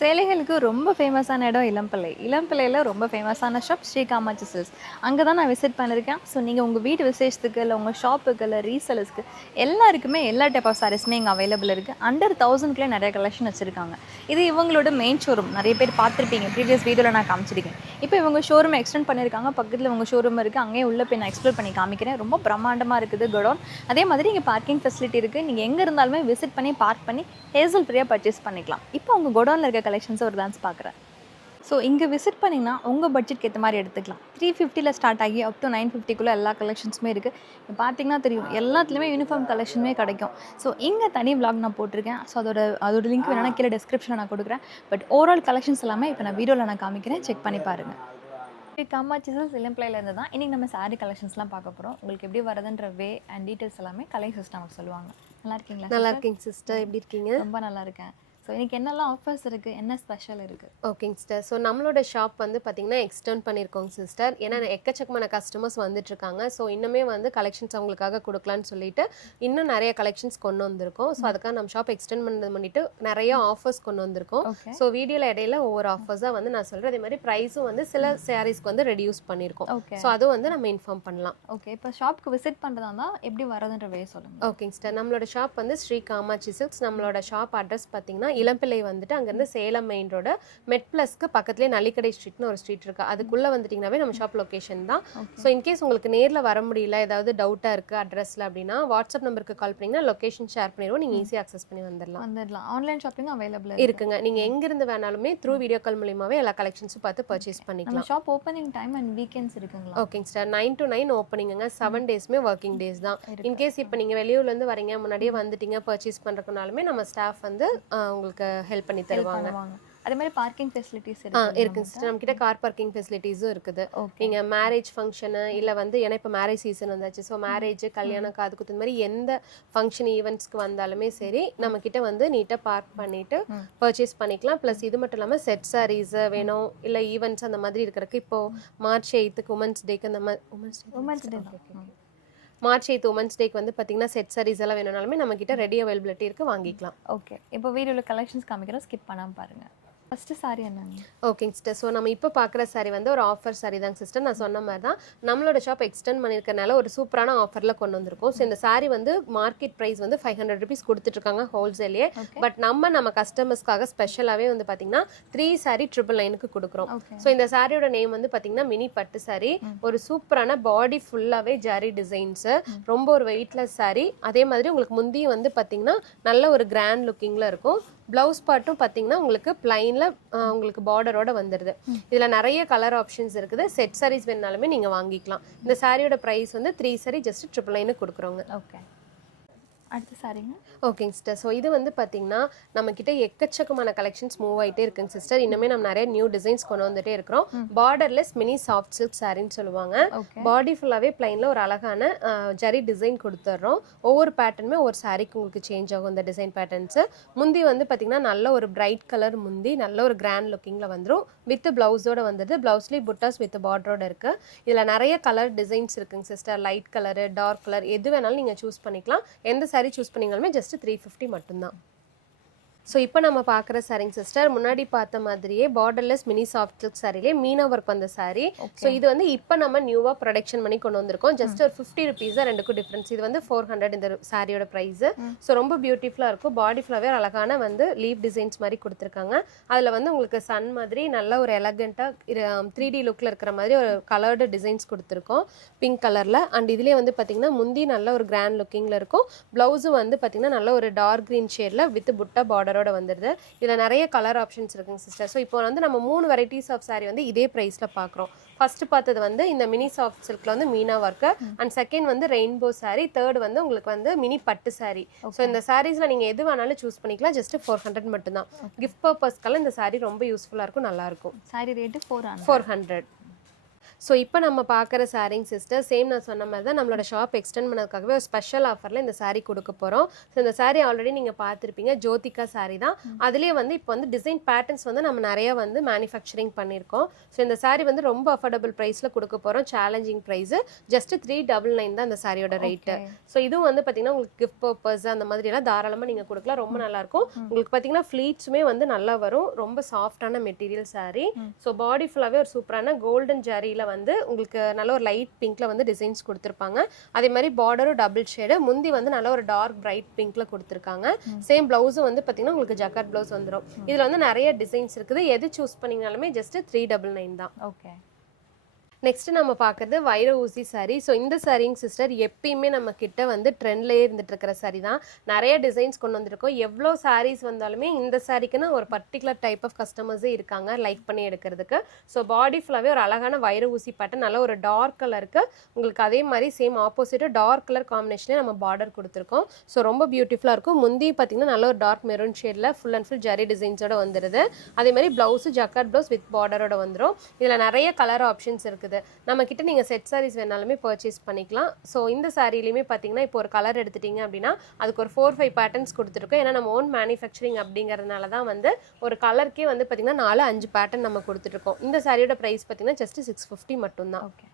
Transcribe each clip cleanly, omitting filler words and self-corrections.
சேலைகளுக்கு ரொம்ப ஃபேமஸான இடம் இளம்பிள்ளை. இளம்பிள்ளையில ரொம்ப ஃபேமஸான ஷாப் ஸ்ரீ காமாட்சி சில்க்ஸ். அங்க தான் நான் விசிட் பண்ணியிருக்கேன். ஸோ நீங்க உங்க வீட்டு விசேஷத்துக்கு, இல்ல உங்க ஷாப்புக்கு, இல்ல ரீசெல்லர்ஸ்க்கு எல்லாருக்குமே எல்லா டைப் ஆஃப் சாரீஸுமே இங்க அவைலபிள் இருக்கு. அண்டர் 1000க்குள்ளே நெறைய கலெக்ஷன் வச்சிருக்காங்க. இது இவங்களோட மெயின் ஷோரூம். நெறைய பேர் பார்த்துருப்பீங்க. ப்ரீவியஸ் வீடியோல நான் காமிச்சிருக்கேன். இப்போ இவங்க ஷோரூம் எக்ஸ்டெண்ட் பண்ணியிருக்காங்க. பக்கத்துல உங்க ஷோரூம் இருக்கு. அங்கேயே உள்ள போய் நான் எக்ஸ்ப்ளோர் பண்ணி காமிக்கிறேன். ரொம்ப பிரம்மாண்டமா இருக்குது கோடவுன். அதே மாதிரி இங்க பார்க்கிங் ஃபெசிலிட்டி இருக்கு. நீங்க எங்க இருந்தாலுமே விசிட் பண்ணி பார்க் பண்ணி ஹேசல் ஃப்ரீயா பர்ச்சேஸ் பண்ணிக்கலாம். இப்போ உங்க கோடவுன்ல இருக்க கலெக்ஷன்ஸை ஒரு glance பார்க்குறேன். ஸோ இங்கே விசிட் பண்ணிங்கன்னா உங்கள் பட்ஜெட்க்கு ஏற்ற மாதிரி எடுத்துக்கலாம். 350ல் ஸ்டார்ட் ஆகி அப் டு 950க்குள்ளே எல்லா கலெக்ஷன்ஸுமே இருக்குது. இப்போ பார்த்தீங்கன்னா தெரியும், எல்லாத்துலேயுமே யூனிஃபார்ம் கலெக்ஷனுமே கிடைக்கும். ஸோ இங்கே தனி விளாக் நான் போட்டிருக்கேன். ஸோ அதோட லிங்க் வேணால் கீழே டிஸ்கிரிப்ஷனில் நான் கொடுக்குறேன். பட் ஓவரால் கலெக்ஷன்ஸ் எல்லாமே இப்போ நான் வீடியோவில் நான் காமிக்கிறேன், செக் பண்ணி பாருங்கள். காமாட்சி சில்க்ஸ் இளம்பிள்ளையிலேருந்து தான் இன்றைக்கி நம்ம சாரீ கலெக்ஷன்ஸ்லாம் பார்க்க போகிறோம். உங்களுக்கு எப்படி வரதுன்ற வே அண்ட் டீட்டெயில்ஸ் எல்லாமே கலை சிஸ்டர் நமக்கு சொல்லுவாங்க. நல்லா இருக்கீங்களா? நல்லா இருக்கீங்க சிஸ்டர், எப்படி இருக்கீங்க? ரொம்ப நல்லா இருக்கேன். ஸோ இன்றைக்கி என்னெல்லாம் ஆஃபர்ஸ் இருக்குது, என்ன ஸ்பெஷல் இருக்குது? ஓகேங்க சிஸ்டர். ஸோ நம்மளோட ஷாப் வந்து பார்த்திங்கன்னா எக்ஸ்டெண்ட் பண்ணியிருக்கோங்க சிஸ்டர். ஏன்னா எக்கச்சக்கமான கஸ்டமர்ஸ் வந்துட்டுருக்காங்க. ஸோ இன்னுமே வந்து கலெக்ஷன்ஸ் அவங்களுக்காக கொடுக்கலான்னு சொல்லிட்டு இன்னும் நிறைய கலெக்ஷன்ஸ் கொண்டு வந்திருக்கோம். ஸோ அதுக்காக நம்ம ஷாப் எக்ஸ்டெண்ட் பண்ணது பண்ணிட்டு நிறைய ஆஃபர்ஸ் கொண்டு வந்திருக்கோம். ஸோ வீடியோவில் இடையில ஒவ்வொரு ஆஃபர்ஸாக வந்து நான் சொல்கிறேன். அதே மாதிரி ப்ரைஸும் வந்து சில சாரீஸ்க்கு வந்து ரெடியூஸ் பண்ணியிருக்கோம். ஸோ அதுவும் வந்து நம்ம இன்ஃபார்ம் பண்ணலாம். ஓகே, இப்போ ஷாப்க்கு விசிட் பண்ணுறதா இருந்தால் எப்படி வரதுன்ற வே சொல்லுங்கள். ஓகேங்க சிஸ்டர். நம்மளோட ஷாப் வந்து ஸ்ரீ காமாட்சி சில்க்ஸ். நம்மளோட ஷாப் அட்ரஸ் பார்த்தீங்கன்னா இளம்பிள்ளை வந்துட்டு அங்கேருந்து சேலம் மெயின் ரோடு மெட் பிளஸ்க்கு பக்கத்துலேயே நல்லிக்கடை ஸ்ட்ரீட்னு ஒரு ஸ்ட்ரீட் இருக்குது. அதுக்குள்ளே வந்துட்டிங்கனாவே நம்ம ஷாப் லொக்கேஷன் தான். ஸோ இன்கேஸ் உங்களுக்கு நேரில் வர முடியல, ஏதாவது டவுட்டாக இருக்குது அட்ரஸில் அப்படின்னா வாட்ஸ்அப் நம்பருக்கு கால் பண்ணிங்கன்னா லொக்கேஷன் ஷேர் பண்ணிடுவோம். நீங்கள் ஈஸியாக அக்சஸ் பண்ணி வந்துடலாம். ஆன்லைன் ஷாப்பிங் அவைலபிள் இருக்குங்க. நீங்கள் எங்கேருந்து வேணாலுமே த்ரூ வீடியோ கால் மூலியமாகவே எல்லா கலெக்ஷன்ஸும் பார்த்து பர்ச்சேஸ் பண்ணிக்கலாம். Shop opening time and weekends இருக்குங்களா? ஓகேங்க சார். 9 to 9 ஓப்பனிங்க. 7 டேஸ்மே ஒர்க்கிங் டேஸ் தான். இன்கேஸ் இப்போ நீங்கள் வெளியூர்லேருந்து வரீங்க, முன்னாடியே வந்துட்டீங்க பர்ச்சேஸ் பண்ணுறதுனாலுமே நம்ம ஸ்டாஃப் வந்து உங்களுக்கு ஹெல்ப் பண்ணி தருவாங்க. அதே மாதிரி பார்க்கிங் ஃபெசிலிட்டிஸ் இருக்குங்க சிஸ்டர். நம்ம கிட்ட கார் பார்க்கிங் ஃபெசிலிட்டிஸும் இருக்குது. நீங்கள் மேரேஜ் ஃபங்க்ஷனு இல்லை வந்து ஏன்னா இப்போ மேரேஜ் சீசன் வந்தாச்சு. ஸோ மேரேஜ், கல்யாணம், காது குத்து இந்த மாதிரி எந்த ஃபங்க்ஷன் ஈவெண்ட்ஸ்க்கு வந்தாலுமே சரி நம்ம கிட்ட வந்து நீட்டாக பார்க் பண்ணிட்டு பர்ச்சேஸ் பண்ணிக்கலாம். ப்ளஸ் இது மட்டும் இல்லாமல் செட் சாரீஸ் வேணும் இல்லை ஈவெண்ட்ஸ் அந்த மாதிரி இருக்கிறதுக்கு இப்போ மார்ச் 8th உமன்ஸ் டேக்கு அந்த மாதிரி மார்ச் 8th உமன்ஸ் டேக்கு வந்து பார்த்தீங்கன்னா செட் சாரீஸ் எல்லாம் வேணும்னாலுமே நம்ம கிட்ட ரெடி அவைலபிலிட்டி இருக்குது, வாங்கிக்கலாம். ஓகே, இப்போ வீடியோவில் கலெக்ஷன்ஸ் காமிக்கிறோம், ஸ்கிப் பண்ணாமல் பாருங்கள். ஃபஸ்ட்டு சாரி என்னங்க? ஓகேங்க சிஸ்டர். ஸோ நம்ம இப்போ பார்க்குற சாரி வந்து ஒரு ஆஃபர் சாரி தாங்க சிஸ்டர். நான் சொன்ன மாதிரி தான் நம்மளோட ஷாப் எக்ஸ்டெண்ட் பண்ணியிருக்கனால ஒரு சூப்பரான ஆஃபரில் கொண்டு வந்திருக்கோம். ஸோ இந்த சாரி வந்து மார்க்கெட் ப்ரைஸ் வந்து 500 rupees கொடுத்துட்ருக்காங்க ஹோல்சேலே. பட் நம்ம கஸ்டமர்ஸ்க்காக ஸ்பெஷலாகவே வந்து பார்த்தீங்கன்னா 3 சாரி 999க்கு கொடுக்குறோம். ஸோ இந்த சாரியோட நேம் வந்து பார்த்தீங்கன்னா மினி பட்டு சாரி. ஒரு சூப்பரான பாடி ஃபுல்லாகவே ஜரி டிசைன்ஸு, ரொம்ப ஒரு வெயிட்லெஸ் சாரி. அதே மாதிரி உங்களுக்கு முந்தியும் வந்து பார்த்தீங்கன்னா நல்ல ஒரு கிராண்ட் லுக்கிங்கில் இருக்கும். ப்ளவுஸ் பார்ட்டும் பார்த்தீங்கன்னா உங்களுக்கு பிளைனில் உங்களுக்கு பார்டரோட வந்துடுது. இதில் நிறைய கலர் ஆப்ஷன்ஸ் இருக்குது. செட் சாரீஸ் வேணுனாலுமே நீங்கள் வாங்கிக்கலாம். இந்த சாரியோட ப்ரைஸ் வந்து 3 சாரி ஜஸ்ட் 999 கொடுக்குறோங்க. ஓகே, அடுத்த சாரிங்க. ஓகேங்க சிஸ்டர். ஸோ இது வந்து பார்த்தீங்கன்னா நம்மக்கிட்ட எக்கச்சக்கமான கலெக்ஷன்ஸ் மூவ் ஆகிட்டே இருக்குங்க சிஸ்டர். இன்னுமே நம்ம நிறைய நியூ டிசைன்ஸ் கொண்டு வந்துட்டே இருக்கிறோம். பார்டர்லெஸ் மினி சாஃப்ட் சில்க் சாரின்னு சொல்லுவாங்க. பாடி ஃபுல்லாகவே பிளைனில் ஒரு அழகான ஜரி டிசைன் கொடுத்துட்றோம். ஒவ்வொரு பேட்டர்னுமே ஒரு சாரிக்கு உங்களுக்கு சேஞ்ச் ஆகும் இந்த டிசைன் பேட்டர்ன்ஸு. முந்தி வந்து பார்த்தீங்கன்னா நல்ல ஒரு பிரைட் கலர் முந்தி, நல்ல ஒரு கிராண்ட் லுக்கிங்கில் வந்துடும். வித் ப்ளவுஸோட வந்துடுது. ப்ளவுஸ்லேயே புட்டாஸ் வித் பார்டரோட இருக்குது. இதில் நிறைய கலர் டிசைன்ஸ் இருக்குங்க sister. Light colour, dark colour எது வேணாலும் நீங்கள் சூஸ் பண்ணிக்கலாம். எந்த சாரி சூஸ் பண்ணிங்கனாலுமே ஜஸ்ட் 350 மட்டும்தான். ஸோ இப்போ நம்ம பார்க்குற சாரிங்க சிஸ்டர் முன்னாடி பார்த்த மாதிரியே பார்டர்லெஸ் மினி சாஃப்ட் சில்க் சாரிலே மீனா ஒர்க் வந்த சாரி. ஸோ இது வந்து இப்போ நம்ம நியூவாக ப்ரொடக்ஷன் பண்ணி கொண்டு வந்திருக்கோம். ஜஸ்ட் ஒரு 50 rupees தான் ரெண்டுக்கும் டிஃப்ரென்ஸ். இது வந்து 400 இந்த சாரியோட ப்ரைஸு. ஸோ ரொம்ப பியூட்டிஃபுல்லாக இருக்கும். பாடி ஃபுல்லாகவே அழகான வந்து லீவ் டிசைன்ஸ் மாதிரி கொடுத்துருக்காங்க. அதில் வந்து உங்களுக்கு சன் மாதிரி நல்ல ஒரு எலகண்ட்டாக 3D லுக்கில் இருக்கிற மாதிரி ஒரு கலர்டு டிசைன்ஸ் கொடுத்துருக்கோம் பிங்க் கலரில். அண்ட் இதுலேயே வந்து பார்த்திங்கன்னா முந்தி நல்ல ஒரு கிராண்ட் லுக்கிங்கில் இருக்கும். ப்ளவுஸும் வந்து பார்த்திங்கன்னா நல்ல ஒரு டார்க் க்ரீன் ஷேடில் வித் புட்டா பார்டரோட வந்துடுது. இதில் நிறைய கலர் ஆப்ஷன்ஸ் இருக்குங்க சிஸ்டர். ஸோ இப்போ வந்து நம்ம 3 வெரைட்டிஸ் ஆஃப் சாரி வந்து இதே ப்ரைஸில் பார்க்குறோம். ஃபர்ஸ்ட் பார்த்தது வந்து இந்த மினி சாஃப்ட் சில்கில் வந்து மீனா ஒர்க்கு, அண்ட் செகண்ட் வந்து ரெயின்போ சாரி, தேர்ட் வந்து உங்களுக்கு வந்து மினி பட்டு சாரி. ஸோ இந்த சாரீஸில் நீங்கள் எது வேணாலும் சூஸ் பண்ணிக்கலாம். ஜஸ்ட் 400 மட்டும்தான். கிஃப்ட் பர்பஸ்க்கெல்லாம் இந்த சாரி ரொம்ப யூஸ்ஃபுல்லாக இருக்கும், நல்லாயிருக்கும். Sorry rate 400. ஸோ இப்போ நம்ம பார்க்குற சாரிங் சிஸ்டர் சேம் நான் சொன்ன மாதிரி தான் நம்மளோட ஷாப் எக்ஸ்டெண்ட் பண்ணதுக்காகவே ஒரு ஸ்பெஷல் ஆஃபரில் இந்த saree கொடுக்க போகிறோம். ஸோ இந்த saree ஆல்ரெடி நீங்கள் பார்த்துருப்பீங்க, ஜோதிகா saree தான். அதுலேயே வந்து இப்போ வந்து டிசைன் பேட்டர்ன்ஸ் வந்து நம்ம நிறைய வந்து மேனுஃபேக்சரிங் பண்ணியிருக்கோம். ஸோ இந்த saree வந்து ரொம்ப அஃபோர்டபுள் ப்ரைஸில் கொடுக்க போகிறோம். சேலஞ்சிங் ப்ரைஸு ஜஸ்ட் 399 தான் இந்த சாரியோட ரேட்டு. ஸோ இதுவும் வந்து பார்த்தீங்கன்னா உங்களுக்கு கிஃப்ட் பர்பஸ் அந்த மாதிரியெல்லாம் தாராளமாக நீங்கள் கொடுக்கலாம். ரொம்ப நல்லாயிருக்கும். உங்களுக்கு பார்த்தீங்கன்னா ஃப்ளீட்ஸுமே வந்து நல்லா வரும். ரொம்ப சாஃப்டான மெட்டீரியல் saree. ஸோ பாடி ஃபுல்லாகவே ஒரு சூப்பரான கோல்டன் ஜரியில் வந்து உங்களுக்கு நல்ல ஒரு லைட் பிங்க்ல வந்து டிசைன்ஸ் கொடுத்துருப்பாங்க. அதே மாதிரி பார்டரும் டபுள் ஷேடு, முந்தி வந்து நல்ல ஒரு டார்க் பிரைட் பிங்க்ல கொடுத்துருக்காங்க. சேம் பிளவுஸும் வந்து பார்த்தீங்கன்னா உங்களுக்கு ஜக்கட் பிளவுஸ் வந்துடும். இதில் வந்து நிறைய டிசைன்ஸ் இருக்குது. எது சூஸ் பண்ணீங்கனாலுமே ஜஸ்ட் 399 தான். ஓகே. நெக்ஸ்ட் நம்ம பார்க்கறது வைர ஊசி சாரி. ஸோ இந்த சாரிங் சிஸ்டர் எப்பயுமே நம்ம கிட்ட வந்து ட்ரெண்ட்லேயே இருந்துட்டு இருக்கிற சாரி தான். நிறைய டிசைன்ஸ் கொண்டு வந்திருக்கோம். எவ்வளோ சாரீஸ் வந்தாலுமே இந்த சாரிக்குன்னு ஒரு பர்டிகுலர் டைப் ஆஃப் கஸ்டமர்ஸே இருக்காங்க லைக் பண்ணி எடுக்கிறதுக்கு. ஸோ பாடி ஃபுல்லாகவே ஒரு அழகான வைர ஊசி பேட்டர்ன், நல்ல ஒரு டார்க் கலருக்கு உங்களுக்கு அதே மாதிரி சேம் ஆப்போசிட்டு டார்க் கலர் காம்பினேஷனே நம்ம பார்டர் கொடுத்துருக்கோம். ஸோ ரொம்ப பியூட்டிஃபுல்லாக இருக்கும். முந்தி பார்த்தீங்கன்னா நல்ல ஒரு டார்க் மெரூன் ஷேடில் ஃபுல் அண்ட் ஃபுல் ஜரி டிசைன்ஸோட வந்துடுது. அதே மாதிரி ப்ளவுஸு ஜக்கட் ப்ளவுஸ் வித் பார்டரோட வந்துடும். இதில் நிறைய கலர் ஆப்ஷன்ஸ் இருக்குது. நம்ம கிட்ட நீங்கள் செட் சாரீஸ் வேணாலுமே பர்ச்சேஸ் பண்ணிக்கலாம். ஸோ இந்த சாரிலையுமே பார்த்தீங்கன்னா இப்போ ஒரு கலர் எடுத்துட்டீங்க அப்படின்னா அதுக்கு ஒரு 4-5 பேட்டர்ன்ஸ் கொடுத்துருக்கோம். ஏன்னா நம்ம ஓன் மேனுஃபேக்சரிங் அப்படிங்கிறதுனால தான் வந்து ஒரு கலருக்கே வந்து பார்த்தீங்கன்னா 4-5 பேட்டர்ன் நம்ம கொடுத்துட்ருக்கோம். இந்த சாரியோட ப்ரைஸ் பார்த்தீங்கன்னா ஜஸ்ட் 650 மட்டும்தான். ஓகே.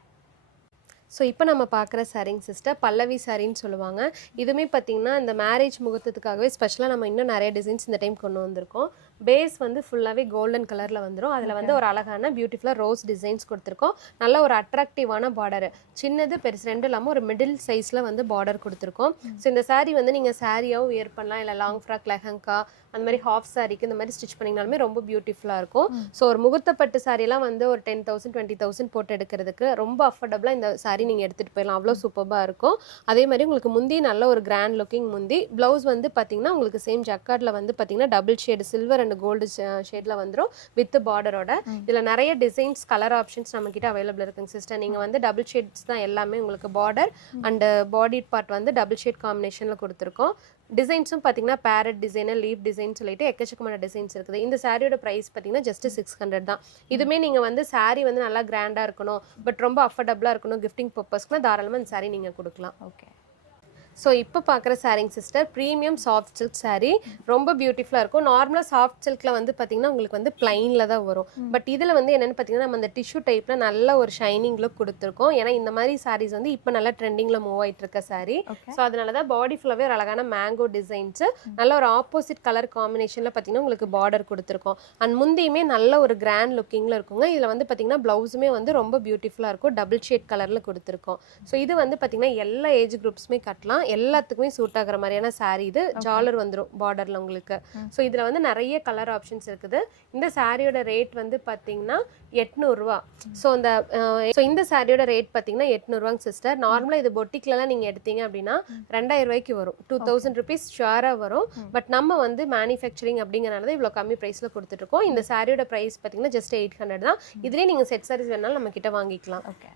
ஸோ இப்போ நம்ம பார்க்குற சாரிங் சிஸ்டர் பல்லவி சாரின்னு சொல்லுவாங்க. இதுவுமே பார்த்தீங்கன்னா இந்த மேரேஜ் முகூர்த்தத்துக்காகவே ஸ்பெஷலாக நம்ம இன்னும் நிறைய டிசைன்ஸ் இந்த டைம் கொண்டு வந்திருக்கோம். பேஸ் வந்து ஃபுல்லாகவே கோல்டன் கலரில் வந்துடும். அதில் வந்து ஒரு அழகான பியூட்டிஃபுல்லாக ரோஸ் டிசைன்ஸ் கொடுத்துருக்கோம். நல்ல ஒரு அட்ராக்டிவான பார்டர், சின்னது பெருசு ரெண்டும் இல்லாமல் ஒரு மிடில் சைஸில் வந்து பார்டர் கொடுத்துருக்கோம். ஸோ இந்த சாரீ வந்து நீங்கள் சாரியாகவும் வியர் பண்ணலாம், இல்லை லாங் ஃப்ராக், லெஹங்கா அந்த மாதிரி ஹாஃப் சாரிக்கு இந்த மாதிரி ஸ்டிச் பண்ணிங்கனாலுமே ரொம்ப பியூட்டிஃபுல்லாக இருக்கும். ஸோ ஒரு முகூர்த்தப்பட்டு சாரியெல்லாம் வந்து ஒரு 10,000 20,000 போட்டு எடுக்கிறதுக்கு ரொம்ப அஃபோர்டபுளாக இந்த சாரீ நீங்கள் எடுத்துகிட்டு போயிடலாம். அவ்வளோ சூப்பராக இருக்கும். அதே மாதிரி உங்களுக்கு முந்தி நல்ல ஒரு கிராண்ட் லுக்கிங் முந்தி, ப்ளவுஸ் வந்து பார்த்தீங்கன்னா உங்களுக்கு சேம் ஜக்கார்டில் வந்து பார்த்தீங்கன்னா double shade silver and gold ஷேடில் வந்துடும் வித் பார்டரோட. இதில் நிறைய டிசைன்ஸ் கலர் ஆப்ஷன்ஸ் நம்மக்கிட்ட அவைலபிள் இருக்குங்க சிஸ்டர். நீங்கள் வந்து டபுள் ஷேட்ஸ் தான் எல்லாமே உங்களுக்கு பார்டர் அண்ட் பாடி பார்ட் வந்து டபுள் ஷேட் காம்பினேஷனில் கொடுத்துருக்கோம். டிசைன்ஸும் பார்த்தீங்கன்னா பேரட் டிசைனு, லீஃப் டிசைன் சொல்லிட்டு எக்கச்சக்கமான டிசைன்ஸ் இருக்குது. இந்த சாரியோட ப்ரைஸ் பார்த்தீங்கன்னா ஜஸ்ட் 600 தான். இதுவுமே நீங்கள் வந்து சாரீ வந்து நல்லா கிராண்டாக இருக்கணும் பட் ரொம்ப அஃபோர்டபுளாக இருக்கணும் கிஃப்டிங் பர்பஸ்க்குனா தாராளமாக இந்த சாரீ நீங்கள் கொடுக்கலாம். ஓகே. ஸோ இப்போ பார்க்குற சாரிங் sister premium soft silk sari. ரொம்ப பியூட்டிஃபுல்லாக இருக்கும். நார்மலாக சாஃப்ட் சில்கில் வந்து பார்த்திங்கன்னா உங்களுக்கு வந்து பிளைனில் தான் வரும். பட் இதில் வந்து என்னென்னு பார்த்தீங்கன்னா நம்ம அந்த டிஷ்யூ டைப்பில் நல்ல ஒரு ஷைனிங் லுக் கொடுத்துருக்கோம். ஏன்னா இந்த மாதிரி சாரீஸ் வந்து இப்போ நல்லா ட்ரெண்டிங்கில் மூவ் ஆகிட்டு இருக்க சாரீ. ஸோ அதனால தான் பாடி ஃபுல்லாகவே ஒரு அழகான மேங்கோ டிசைன்ஸு, நல்ல ஒரு ஆப்போசிட் கலர் காம்பினேஷனில் பார்த்தீங்கன்னா உங்களுக்கு பார்டர் கொடுத்துருக்கோம். அண்ட் முந்தியுமே நல்ல ஒரு கிராண்ட் லுக்கிங்கில் இருக்குங்க. இதில் வந்து பார்த்திங்கன்னா ப்ளவுஸுமே வந்து ரொம்ப பியூட்டிஃபுல்லாக இருக்கும். டபுள் ஷேட் கலரில் கொடுத்துருக்கோம். ஸோ இது வந்து பார்த்திங்கன்னா எல்லா ஏஜ் குரூப்ஸுமே கட்டலாம். எல்லாத்துக்குமே சூட் ஆகிற மாதிரியான சாரீ இது. ஜாலர் வந்துடும் பார்டரில் உங்களுக்கு. ஸோ இதில் வந்து நிறைய கலர் ஆப்ஷன்ஸ் இருக்குது. இந்த சாரியோட ரேட் வந்து பார்த்தீங்கன்னா 800 ரூபா. ஸோ இந்த சாரியோட ரேட் பார்த்தீங்கன்னா 800 ரூபாங்க சிஸ்டர். நார்மலாக இது பொட்டிக்லலாம் நீங்கள் எடுத்தீங்க அப்படின்னா 2000 ரூபாய்க்கு வரும். 2000 ருபீஸ் ஷுவராக வரும். பட் நம்ம வந்து மேனுஃபேக்சரிங் அப்படிங்கிறனால தான் இவ்வளோ கம்மி ப்ரைஸில் கொடுத்துட்ருக்கோம். இந்த சாரியோட ப்ரைஸ் பார்த்தீங்கன்னா ஜஸ்ட் 800 தான். இதுலேயே நீங்கள் செட் சாரீஸ் வேணாலும் நம்ம கிட்ட வாங்கிக்கலாம். ஓகே.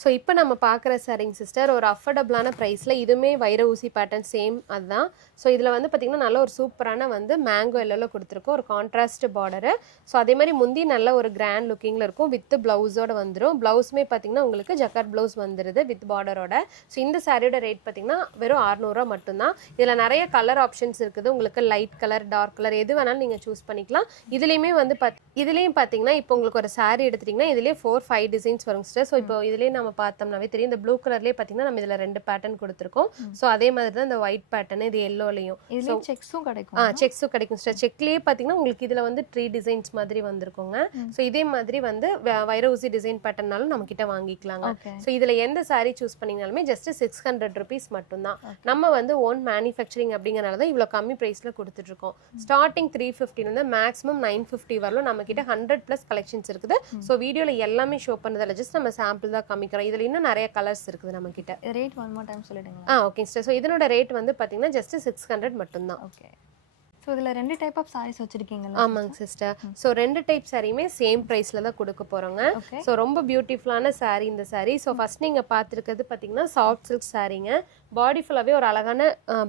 ஸோ இப்போ நம்ம பார்க்குற சாரிங் சிஸ்டர் ஒரு அஃபோர்டபுளான ப்ரைஸில், இதுவுமே வைர ஊசி பேட்டர்ன் சேம் அதுதான். ஸோ இதில் வந்து பார்த்திங்கன்னா நல்ல ஒரு சூப்பரான வந்து மேங்கோ எல்லோவில் கொடுத்துருக்கோம், ஒரு கான்ட்ராஸ்ட் பார்டரு. ஸோ அதே மாதிரி முந்தி நல்ல ஒரு கிராண்ட் லுக்கிங்கில் இருக்கும் வித் ப்ளவுஸோட வந்துடும். ப்ளவுஸுமே பார்த்திங்கன்னா உங்களுக்கு ஜக்கட் ப்ளவுஸ் வந்துடுது வித் பார்டரோட. ஸோ இந்த சாரியோட ரேட் பார்த்திங்கன்னா வெறும் 600 ரூபா மட்டும்தான். இதில் நிறைய கலர் ஆப்ஷன்ஸ் இருக்குது. உங்களுக்கு லைட் கலர், டார்க் கலர் எது வேணாலும் நீங்கள் சூஸ் பண்ணிக்கலாம். இதுலேயுமே வந்து இதுலேயும் பார்த்தீங்கன்னா இப்போ உங்களுக்கு ஒரு சாரீ எடுத்துட்டிங்கன்னா இதுலேயே 4-5 டிசைன்ஸ் வரும் சிஸ்டர். ஸோ இப்போ இதுலேயே நம்ம பார்த்தோம்னாவே தெரியும். இந்த ப்ளூ கலர்லேயே பார்த்தீங்கன்னா நம்ம இதில் 2 பேட்டர்ன் கொடுத்துருக்கோம். ஸோ அதே மாதிரி தான் இந்த ஒயிட் பேட்டர்ன், இது எல்லோலையும் செக்ஸும் கிடைக்கும். செக்ஸும் கிடைக்கும் சிஸ்டர். செக்லேயே பார்த்தீங்கன்னா உங்களுக்கு இதில் வந்து 3 டிசைன்ஸ் மாதிரி வந்திருக்குங்க. ஸோ இதே மாதிரி வந்து வைர ஊசி டிசைன் பேட்டர்னாலும் நம்ம கிட்ட வாங்கிக்கலாங்க. ஸோ இதில் எந்த சாரீ சூஸ் பண்ணிங்கனாலுமே ஜஸ்ட் 600 ருபீஸ் மட்டும்தான். நம்ம வந்து ஓன் மேனுஃபேக்சரிங் அப்படிங்கிறனால தான் இவ்வளோ கம்மி ப்ரைஸில் கொடுத்துட்ருக்கோம். ஸ்டார்டிங் 350 வந்து மேக்ஸிமம் 950 வரலும் நம்ம கிட்ட 100+ கலெக்ஷன்ஸ் இருக்குது. ஸோ வீடியோவில் எல்லாமே ஷோ பண்ணதில்ல, ஜஸ்ட் நம்ம சாம்பிள் தான் காமிக்கிறோம். இதில் இன்னும் நிறைய கலர்ஸ் இருக்குது நம்ம கிட்ட. ரேட் ஒன் மோர் டைம் சொல்லிடுங்க. Okay sir. ஸோ இதனோட ரேட் வந்து பார்த்தீங்கன்னா ஜஸ்ட் 600 மட்டும்தான். ஓகே. ஸோ இதில் 2 டைப் ஆஃப் சாரீஸ் வச்சுருக்கீங்களா? ஆமாங்க சிஸ்டர். ஸோ 2 டைப் சாரியுமே சேம் ப்ரைஸில் தான் கொடுக்க போகிறோங்க. ஸோ ரொம்ப பியூட்டிஃபுல்லான சாரீ இந்த சாரீ. ஸோ ஃபஸ்ட் நீங்கள் பார்த்துருக்கிறது பார்த்தீங்கன்னா சாஃப்ட் சில்க் சாரீங்க. பாடி ஃபுல்லாகவே ஒரு அழகான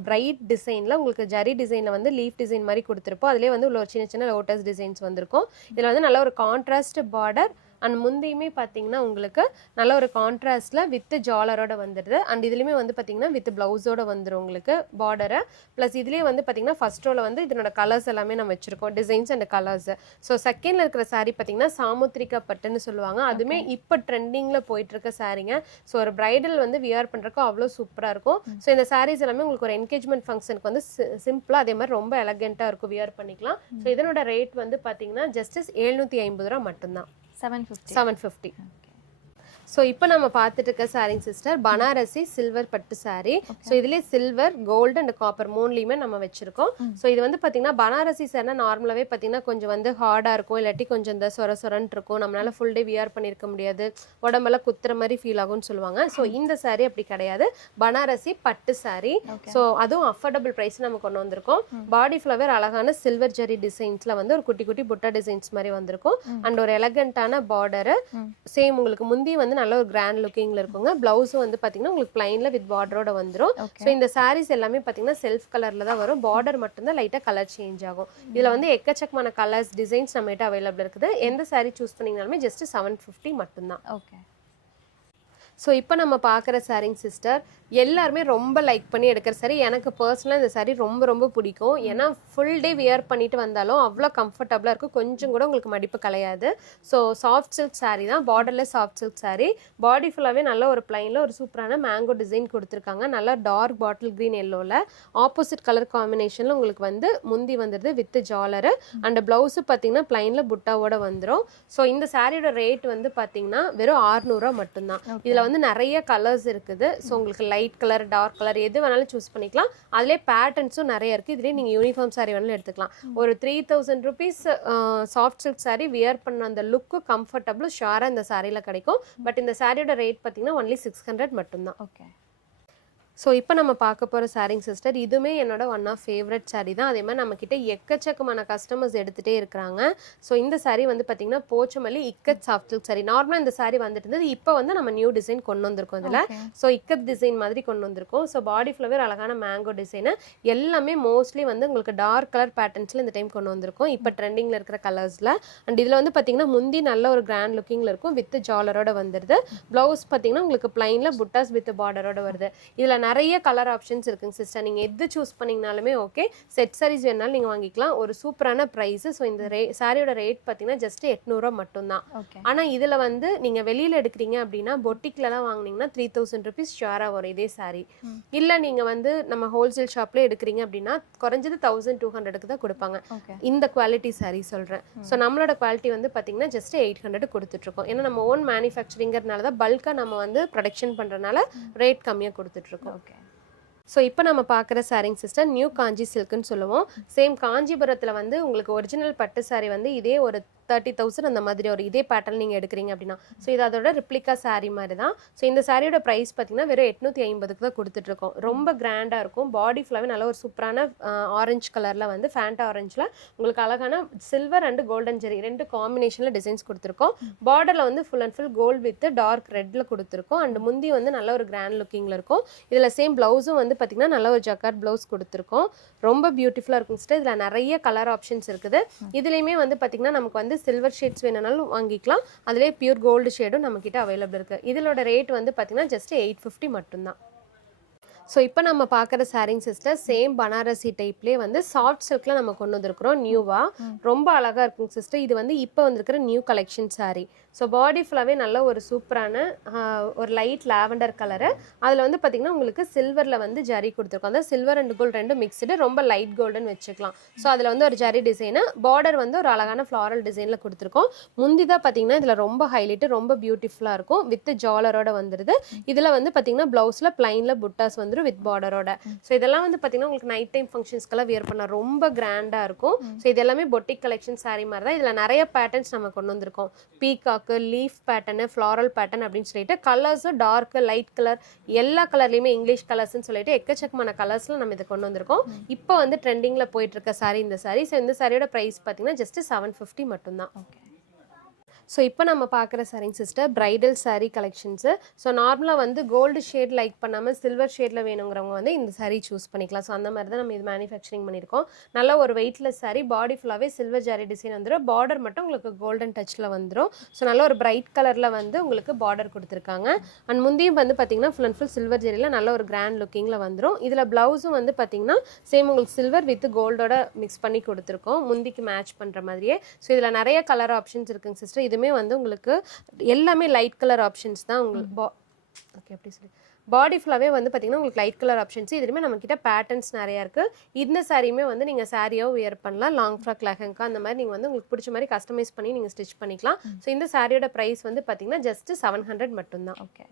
பிரைட் டிசைனில் உங்களுக்கு ஜரி டிசைனில் வந்து லீஃப் டிசைன் மாதிரி கொடுத்துருப்போம். அதிலே வந்து உள்ள ஒரு சின்ன சின்ன லோட்டஸ் டிசைன்ஸ் வந்திருக்கும். இதில் வந்து நல்ல ஒரு கான்ட்ராஸ்ட் பார்டர் அண்ட் முந்தியுமே பார்த்தீங்கன்னா உங்களுக்கு நல்ல ஒரு கான்ட்ராஸ்ட்ல வித் ஜாலரோட வந்துடுது. அண்ட் இதுலயுமே வந்து பார்த்தீங்கன்னா வித் பிளவுஸோட வந்துடும் உங்களுக்கு பார்டரை. ப்ளஸ் இதுலேயே வந்து பார்த்தீங்கன்னா ஃபர்ஸ்ட் ரோல வந்து இதனோட கலர்ஸ் எல்லாமே நம்ம வச்சிருக்கோம், டிசைன்ஸ் அண்ட் கலர்ஸ். ஸோ செகண்ட்ல இருக்கிற saree பார்த்தீங்கன்னா சாமுத்திரிகா பட்டுன்னு சொல்லுவாங்க. அதுவுமே இப்போ ட்ரெண்டிங்ல போயிட்டு இருக்க சாரீங்க. ஸோ ஒரு பிரைடல் வந்து வியர் பண்றதுக்கு அவ்வளோ சூப்பரா இருக்கும். ஸோ இந்த சாரீஸ் எல்லாமே உங்களுக்கு ஒரு என்கேஜ்மெண்ட் ஃபங்க்ஷனுக்கு வந்து சிம்பிளா அதே மாதிரி ரொம்ப எலகென்ட்டா இருக்கும், வியர் பண்ணிக்கலாம். ஸோ இதனோட ரேட் வந்து பார்த்தீங்கன்னா ஜஸ்ட் 750 ரூபா மட்டும்தான். 750. ஸோ இப்போ நம்ம பார்த்துட்டு இருக்க சாரிங் சிஸ்டர் பனாரசி சில்வர் பட்டு சாரி. ஸோ இதுலேயே சில்வர், கோல்டு அண்ட் காப்பர் மூணுலையுமே நம்ம வச்சிருக்கோம். ஸோ இது வந்து பார்த்தீங்கன்னா பனாரசி சாரினா நார்மலாகவே பார்த்தீங்கன்னா கொஞ்சம் வந்து ஹார்டாக இருக்கும், இல்லாட்டி கொஞ்சம் இந்த சொரன்னு இருக்கும், நம்மளால ஃபுல் டே வியர் பண்ணியிருக்க முடியாது, உடம்பெல்லாம் குத்துற மாதிரி ஃபீல் ஆகும்னு சொல்லுவாங்க. ஸோ இந்த சாரி அப்படி கிடையாது, பனாரசி பட்டு சாரி. ஸோ அதுவும் அஃபோர்டபுள் ப்ரைஸ் நம்ம கொண்டு வந்திருக்கோம். பாடி ஃப்ளவர் அழகான சில்வர் ஜெரி டிசைன்ஸ்ல வந்து ஒரு குட்டி குட்டி புட்டா டிசைன்ஸ் மாதிரி வந்திருக்கும். அண்ட் ஒரு எலகண்டான பார்டரு. சேம் உங்களுக்கு முந்தி வந்து நல்ல ஒரு கிராண்ட் லுக்கிங்ல இருக்குங்க. பிளவுஸும் வந்து பாத்தீங்கன்னா உங்களுக்கு பிளைன்ல வித் பார்டரோட வந்துரும். சோ இந்த சாரீஸ் எல்லாமே பாத்தீங்கன்னா செல்ஃப் கலர்ல தான் வரும். பார்டர் மட்டும் தான் லைட்டா கலர் சேஞ்ச் ஆகும். இதுல வந்து எக்கச்சக்கமான கலர்ஸ், டிசைன்ஸ் நம்மகிட்ட அவைலபிள் இருக்குது. எந்த சாரீ சூஸ் பண்ணீங்கனாலுமே ஜஸ்ட் 750 மட்டும்தான். ஓகே. ஸோ இப்போ நம்ம பார்க்குற சாரிங் சிஸ்டர் எல்லாருமே ரொம்ப லைக் பண்ணி எடுக்கிற சாரி. எனக்கு பர்சனலாக இந்த சாரி ரொம்ப ரொம்ப பிடிக்கும். ஏன்னா ஃபுல் டே வியர் பண்ணிட்டு வந்தாலும் அவ்வளோ கம்ஃபர்டபுளாக இருக்கும், கொஞ்சம் கூட உங்களுக்கு மடிப்பு கிடையாது. ஸோ சாஃப்ட் சில்க் சாரி தான், பார்டர்லெஸ் சாஃப்ட் சில்க் சாரி. பாடி ஃபுல்லாகவே நல்ல ஒரு பிளைனில் ஒரு சூப்பரான மேங்கோ டிசைன் கொடுத்துருக்காங்க. நல்லா டார்க் பாட்டில் க்ரீன் எல்லோவில் ஆப்போசிட் கலர் காம்பினேஷனில் உங்களுக்கு வந்து முந்தி வந்துடுது வித் ஜாலரு. அண்ட் ப்ளவுஸு பார்த்தீங்கன்னா பிளைனில் புட்டாவோட வந்துடும். ஸோ இந்த சாரியோட ரேட் வந்து பார்த்தீங்கன்னா வெறும் 600 ரூபா மட்டும்தான். இதில் வந்து நிறைய கலர்ஸ் இருக்குது. ஸோ உங்களுக்கு லைட் கலர், டார்க் கலர் எது வேணாலும் சூஸ் பண்ணிக்கலாம். அதிலே பேட்டர்ன்ஸும் நிறைய இருக்குது. இதுலேயே நீங்கள் யூனிஃபார்ம் சாரி வேணாலும் எடுத்துக்கலாம். ஒரு 3000 rupees soft silk sorry wear பண்ண அந்த லுக்கு கம்ஃபர்டபுள் ஷுவராக இந்த சாரியில் கிடைக்கும். பட் இந்த சாரியோட ரேட் பார்த்தீங்கன்னா ஒன்லி 600 மட்டும்தான். ஓகே. ஸோ இப்போ நம்ம பார்க்க போகிற சாரிங் சிஸ்டர் இதுவுமே என்னோட ஒன் ஆஃப் ஃபேவரட் சாரி தான். அதே மாதிரி நம்மக்கிட்ட எக்கச்சக்கமான கஸ்டமர்ஸ் எடுத்துகிட்டே இருக்கிறாங்க. ஸோ இந்த சாரி வந்து பார்த்திங்கன்னா Pochampally ikat soft silk sorry. நார்மலாக இந்த சாரி வந்துட்டு இருந்தது, இப்போ வந்து நம்ம நியூ டிசைன் கொண்டு வந்திருக்கோம் இதில். ஸோ இக்கத் டிசைன் மாதிரி கொண்டு வந்திருக்கோம். ஸோ பாடி ஃப்ளவர் அழகான மேங்கோ டிசைனு எல்லாமே மோஸ்ட்லி வந்து உங்களுக்கு டார்க் கலர் பேட்டர்ன்ஸில் இந்த டைம் கொண்டு வந்திருக்கோம், இப்போ ட்ரெண்டிங்கில் இருக்கிற கலர்ஸில். அண்ட் இதில் வந்து பார்த்திங்கன்னா முந்தி நல்ல ஒரு கிராண்ட் லுக்கிங்கில் இருக்கும், வித் ஜாலரோட வந்துடுது. ப்ளவுஸ் பார்த்திங்கன்னா உங்களுக்கு பிளைனில் புட்டாஸ் வித் பார்டரோட வருது. இதில் நிறைய கலர் ஆப்ஷன்ஸ் இருக்குங்க சிஸ்டர். நீங்கள் எது சூஸ் பண்ணிங்கனாலுமே ஓகே. செட் சாரீஸ் வேணாலும் நீங்கள் வாங்கிக்கலாம். ஒரு சூப்பரான ப்ரைஸ். ஸோ இந்த சாரியோட ரேட் பார்த்தீங்கன்னா ஜஸ்ட் 800 ரூபா மட்டும்தான். ஆனால் இதில் வந்து நீங்கள் வெளியில் எடுக்கிறீங்க அப்படின்னா பொட்டிக்லலாம் வாங்கினீங்கன்னா 3000 ருபீஸ் ஷுவராக வரும் இதே சாரி. இல்லை நீங்கள் வந்து நம்ம ஹோல்சேல் ஷாப்லேயே எடுக்கிறீங்க அப்படின்னா குறைஞ்சது 1200 தான் கொடுப்பாங்க. இந்த குவாலிட்டி சாரி சொல்கிறேன். ஸோ நம்மளோட குவாலிட்டி வந்து பார்த்தீங்கன்னா ஜஸ்ட் 800 கொடுத்துட்ருக்கோம். ஏன்னா நம்ம ஓன் மேனுஃபேக்சரிங்கிறதுனால தான் பல்காக நம்ம வந்து ப்ரொடக்ஷன் பண்ணுறதுனால ரேட் கம்மியாக கொடுத்துட்ருக்கோம். ஓகே. ஸோ இப்போ நம்ம பார்க்குற சாரிங் சிஸ்டர் நியூ காஞ்சி சில்க்குன்னு சொல்லுவோம். சேம் காஞ்சிபுரத்தில் வந்து உங்களுக்கு ஒரிஜினல் பட்டு சாரி வந்து இதே ஒரு 30,000 அந்த மாதிரி ஒரு இதே பேட்டர்ன் நீங்கள் எடுக்கிறீங்க அப்படின்னா. ஸோ இது அதோட ரிப்ளிகா சாரீ மாதிரி தான். ஸோ இந்த சாரியோட ப்ரைஸ் பார்த்தீங்கன்னா வெறும் 850 தான் கொடுத்துட்ருக்கோம். ரொம்ப கிராண்டாக இருக்கும். பாடி ஃபுல்லாகவே நல்ல ஒரு சூப்பரான ஆரஞ்சு கலரில் வந்து ஃபேண்டா ஆரஞ்சில் உங்களுக்கு அழகான சில்வர் அண்ட் கோல்டன் ஜெரி ரெண்டு காம்பினேஷனில் டிசைன்ஸ் கொடுத்துருக்கோம். பார்டரில் வந்து full and full gold with dark ரெட்டில் கொடுத்துருக்கோம். அண்ட் முந்தி வந்து நல்ல ஒரு கிராண்ட் லுக்கிங்கில் இருக்கும். இதில் சேம் ப்ளவுஸும் வந்து பார்த்தீங்கன்னா நல்ல ஒரு ஜக்கார்ட் ப்ளவுஸ் கொடுத்துருக்கோம். ரொம்ப பியூட்டிஃபுல்லாக இருக்கும் சிஸ்டர். இதில் நிறைய கலர் ஆப்ஷன்ஸ் இருக்குது. இதுலேயுமே வந்து பார்த்தீங்கன்னா நமக்கு வந்து சில்வர் ஷேட்ஸ் வேணும்னாலும் வாங்கிக்கலாம். அதிலே பியூர் கோல்டு ஷேடும் நம்மக்கிட்ட அவைலபிள் இருக்குது. இதோட ரேட் வந்து பார்த்தீங்கன்னா ஜஸ்ட் 850 மட்டும்தான். ஸோ இப்போ நம்ம பார்க்குற சாரிங் சிஸ்டர் சேம் பனாரசி டைப்லேயே வந்து சாஃப்ட் சில்கில் நம்ம கொண்டு வந்திருக்கிறோம் நியூவாக. ரொம்ப அழகாக இருக்குங்க சிஸ்டர். இது வந்து இப்போ வந்திருக்கிற new collection sorry. So body ஃபுல்லாகவே நல்ல ஒரு சூப்பரான ஒரு லைட் லாவெண்டர் கலரு. அதில் வந்து பார்த்திங்கன்னா உங்களுக்கு சில்வரில் வந்து ஜரி கொடுத்துருக்கோம். அதாவது சில்வர் அண்ட் கோல்டு ரெண்டும் மிக்ஸ்டு, ரொம்ப லைட் கோல்டுன்னு வச்சுக்கலாம். ஸோ அதில் வந்து ஒரு ஜரி டிசைனு, பார்டர் வந்து ஒரு அழகான ஃப்ளாரல் டிசைனில் கொடுத்துருக்கோம். முந்தி தான் பார்த்திங்கன்னா இதில் ரொம்ப ஹைலைட்டு, ரொம்ப பியூட்டிஃபுல்லாக இருக்கும், வித் ஜாலரோட வந்துடுது. இதில் வந்து பார்த்திங்கன்னா ப்ளவுஸில் பிளைனில் புட்டாஸ் வந்துடும் வித் பார்டரோட. ஸோ இதெல்லாம் வந்து பார்த்தீங்கன்னா உங்களுக்கு நைட் டைம் ஃபங்க்ஷன்ஸ்க்கெல்லாம் வியர் பண்ண ரொம்ப கிராண்டாக இருக்கும். ஸோ இது எல்லாமே பொட்டிக் கலெக்ஷன் சாரி மாதிரி தான். இதில் நிறைய பேட்டர்ன்ஸ் நம்ம கொண்டு வந்திருக்கோம். Peacock, leaf pattern, floral pattern அப்படின்னு சொல்லிட்டு கலர்ஸும் டார்க்கு, லைட் கலர், எல்லா கலர்லையுமே இங்கிலீஷ் கலர்ஸ்ன்னு சொல்லிட்டு எக்கச்சக்கமான கலர்ஸில் நம்ம இதை கொண்டு வந்திருக்கோம். இப்போ வந்து ட்ரெண்டிங்கில் போயிட்டு இருக்க சாரி இந்த சாரி. ஸோ இந்த சாரியோட ப்ரைஸ் பார்த்தீங்கன்னா ஜஸ்ட் 750 மட்டும்தான். ஓகே. ஸோ இப்போ நம்ம பார்க்குற சாரிங் sister bridal saree collections. So நார்மலாக வந்து கோல்டு ஷேட் லைக் பண்ணாமல் சில்வர் ஷேடில் வேணுங்கிறவங்க வந்து இந்த saree சூஸ் பண்ணிக்கலாம். ஸோ அந்த மாதிரி தான் நம்ம இது மேனுஃபேக்சரிங் பண்ணியிருக்கோம். நல்ல ஒரு வெயிட்லெஸ் saree, பாடி ஃபுல்லாகவே சில்வர் ஜாரி டிசைன் வந்துடும். பார்டர் மட்டும் உங்களுக்கு கோல்டன் டச்சில் வந்துடும். ஸோ நல்ல ஒரு பிரைட் கலரில் வந்து உங்களுக்கு பார்டர் கொடுத்துருக்காங்க. அண்ட் முந்தியும் வந்து பார்த்தீங்கன்னா ஃபுல் அண்ட் ஃபுல் சில்வர் ஜெரியில் நல்ல ஒரு கிராண்ட் லுக்கிங்கில் வந்துடும். இதில் ப்ளவுஸும் வந்து பார்த்தீங்கன்னா சேம் உங்களுக்கு சில்வர் வித் கோல்டோட மிக்ஸ் பண்ணி கொடுத்துருக்கோம், முந்திக்கு மேட்ச் பண்ணுற மாதிரியே. ஸோ இதில் நிறைய கலர் ஆப்ஷன்ஸ் இருக்குங்க சிஸ்டர். இதுவுமே வந்து உங்களுக்கு எல்லாமே லைட் கலர் ஆப்ஷன்ஸ் தான் உங்களுக்கு ஓகே அப்படி சொல்லி பாடி ஃபுல்லாகவே வந்து பார்த்தீங்கன்னா உங்களுக்கு லைட் கலர் ஆப்ஷன்ஸ். இதுலேயுமே நம்மக்கிட்ட பேட்டர்ன்ஸ் நிறையா இருக்குது. இந்த சாரியுமே வந்து நீங்கள் சாரியாகவும் வியர் பண்ணலாம், லாங் ஃப்ராக் லெஹங்கா அந்த மாதிரி நீங்கள் வந்து உங்களுக்கு பிடிச்ச மாதிரி கஸ்டமைஸ் பண்ணி நீங்கள் ஸ்டிச் பண்ணிக்கலாம். ஸோ இந்த சாரியோட ப்ரைஸ் வந்து பார்த்தீங்கன்னா ஜஸ்ட் 700 மட்டும்தான். ஓகே.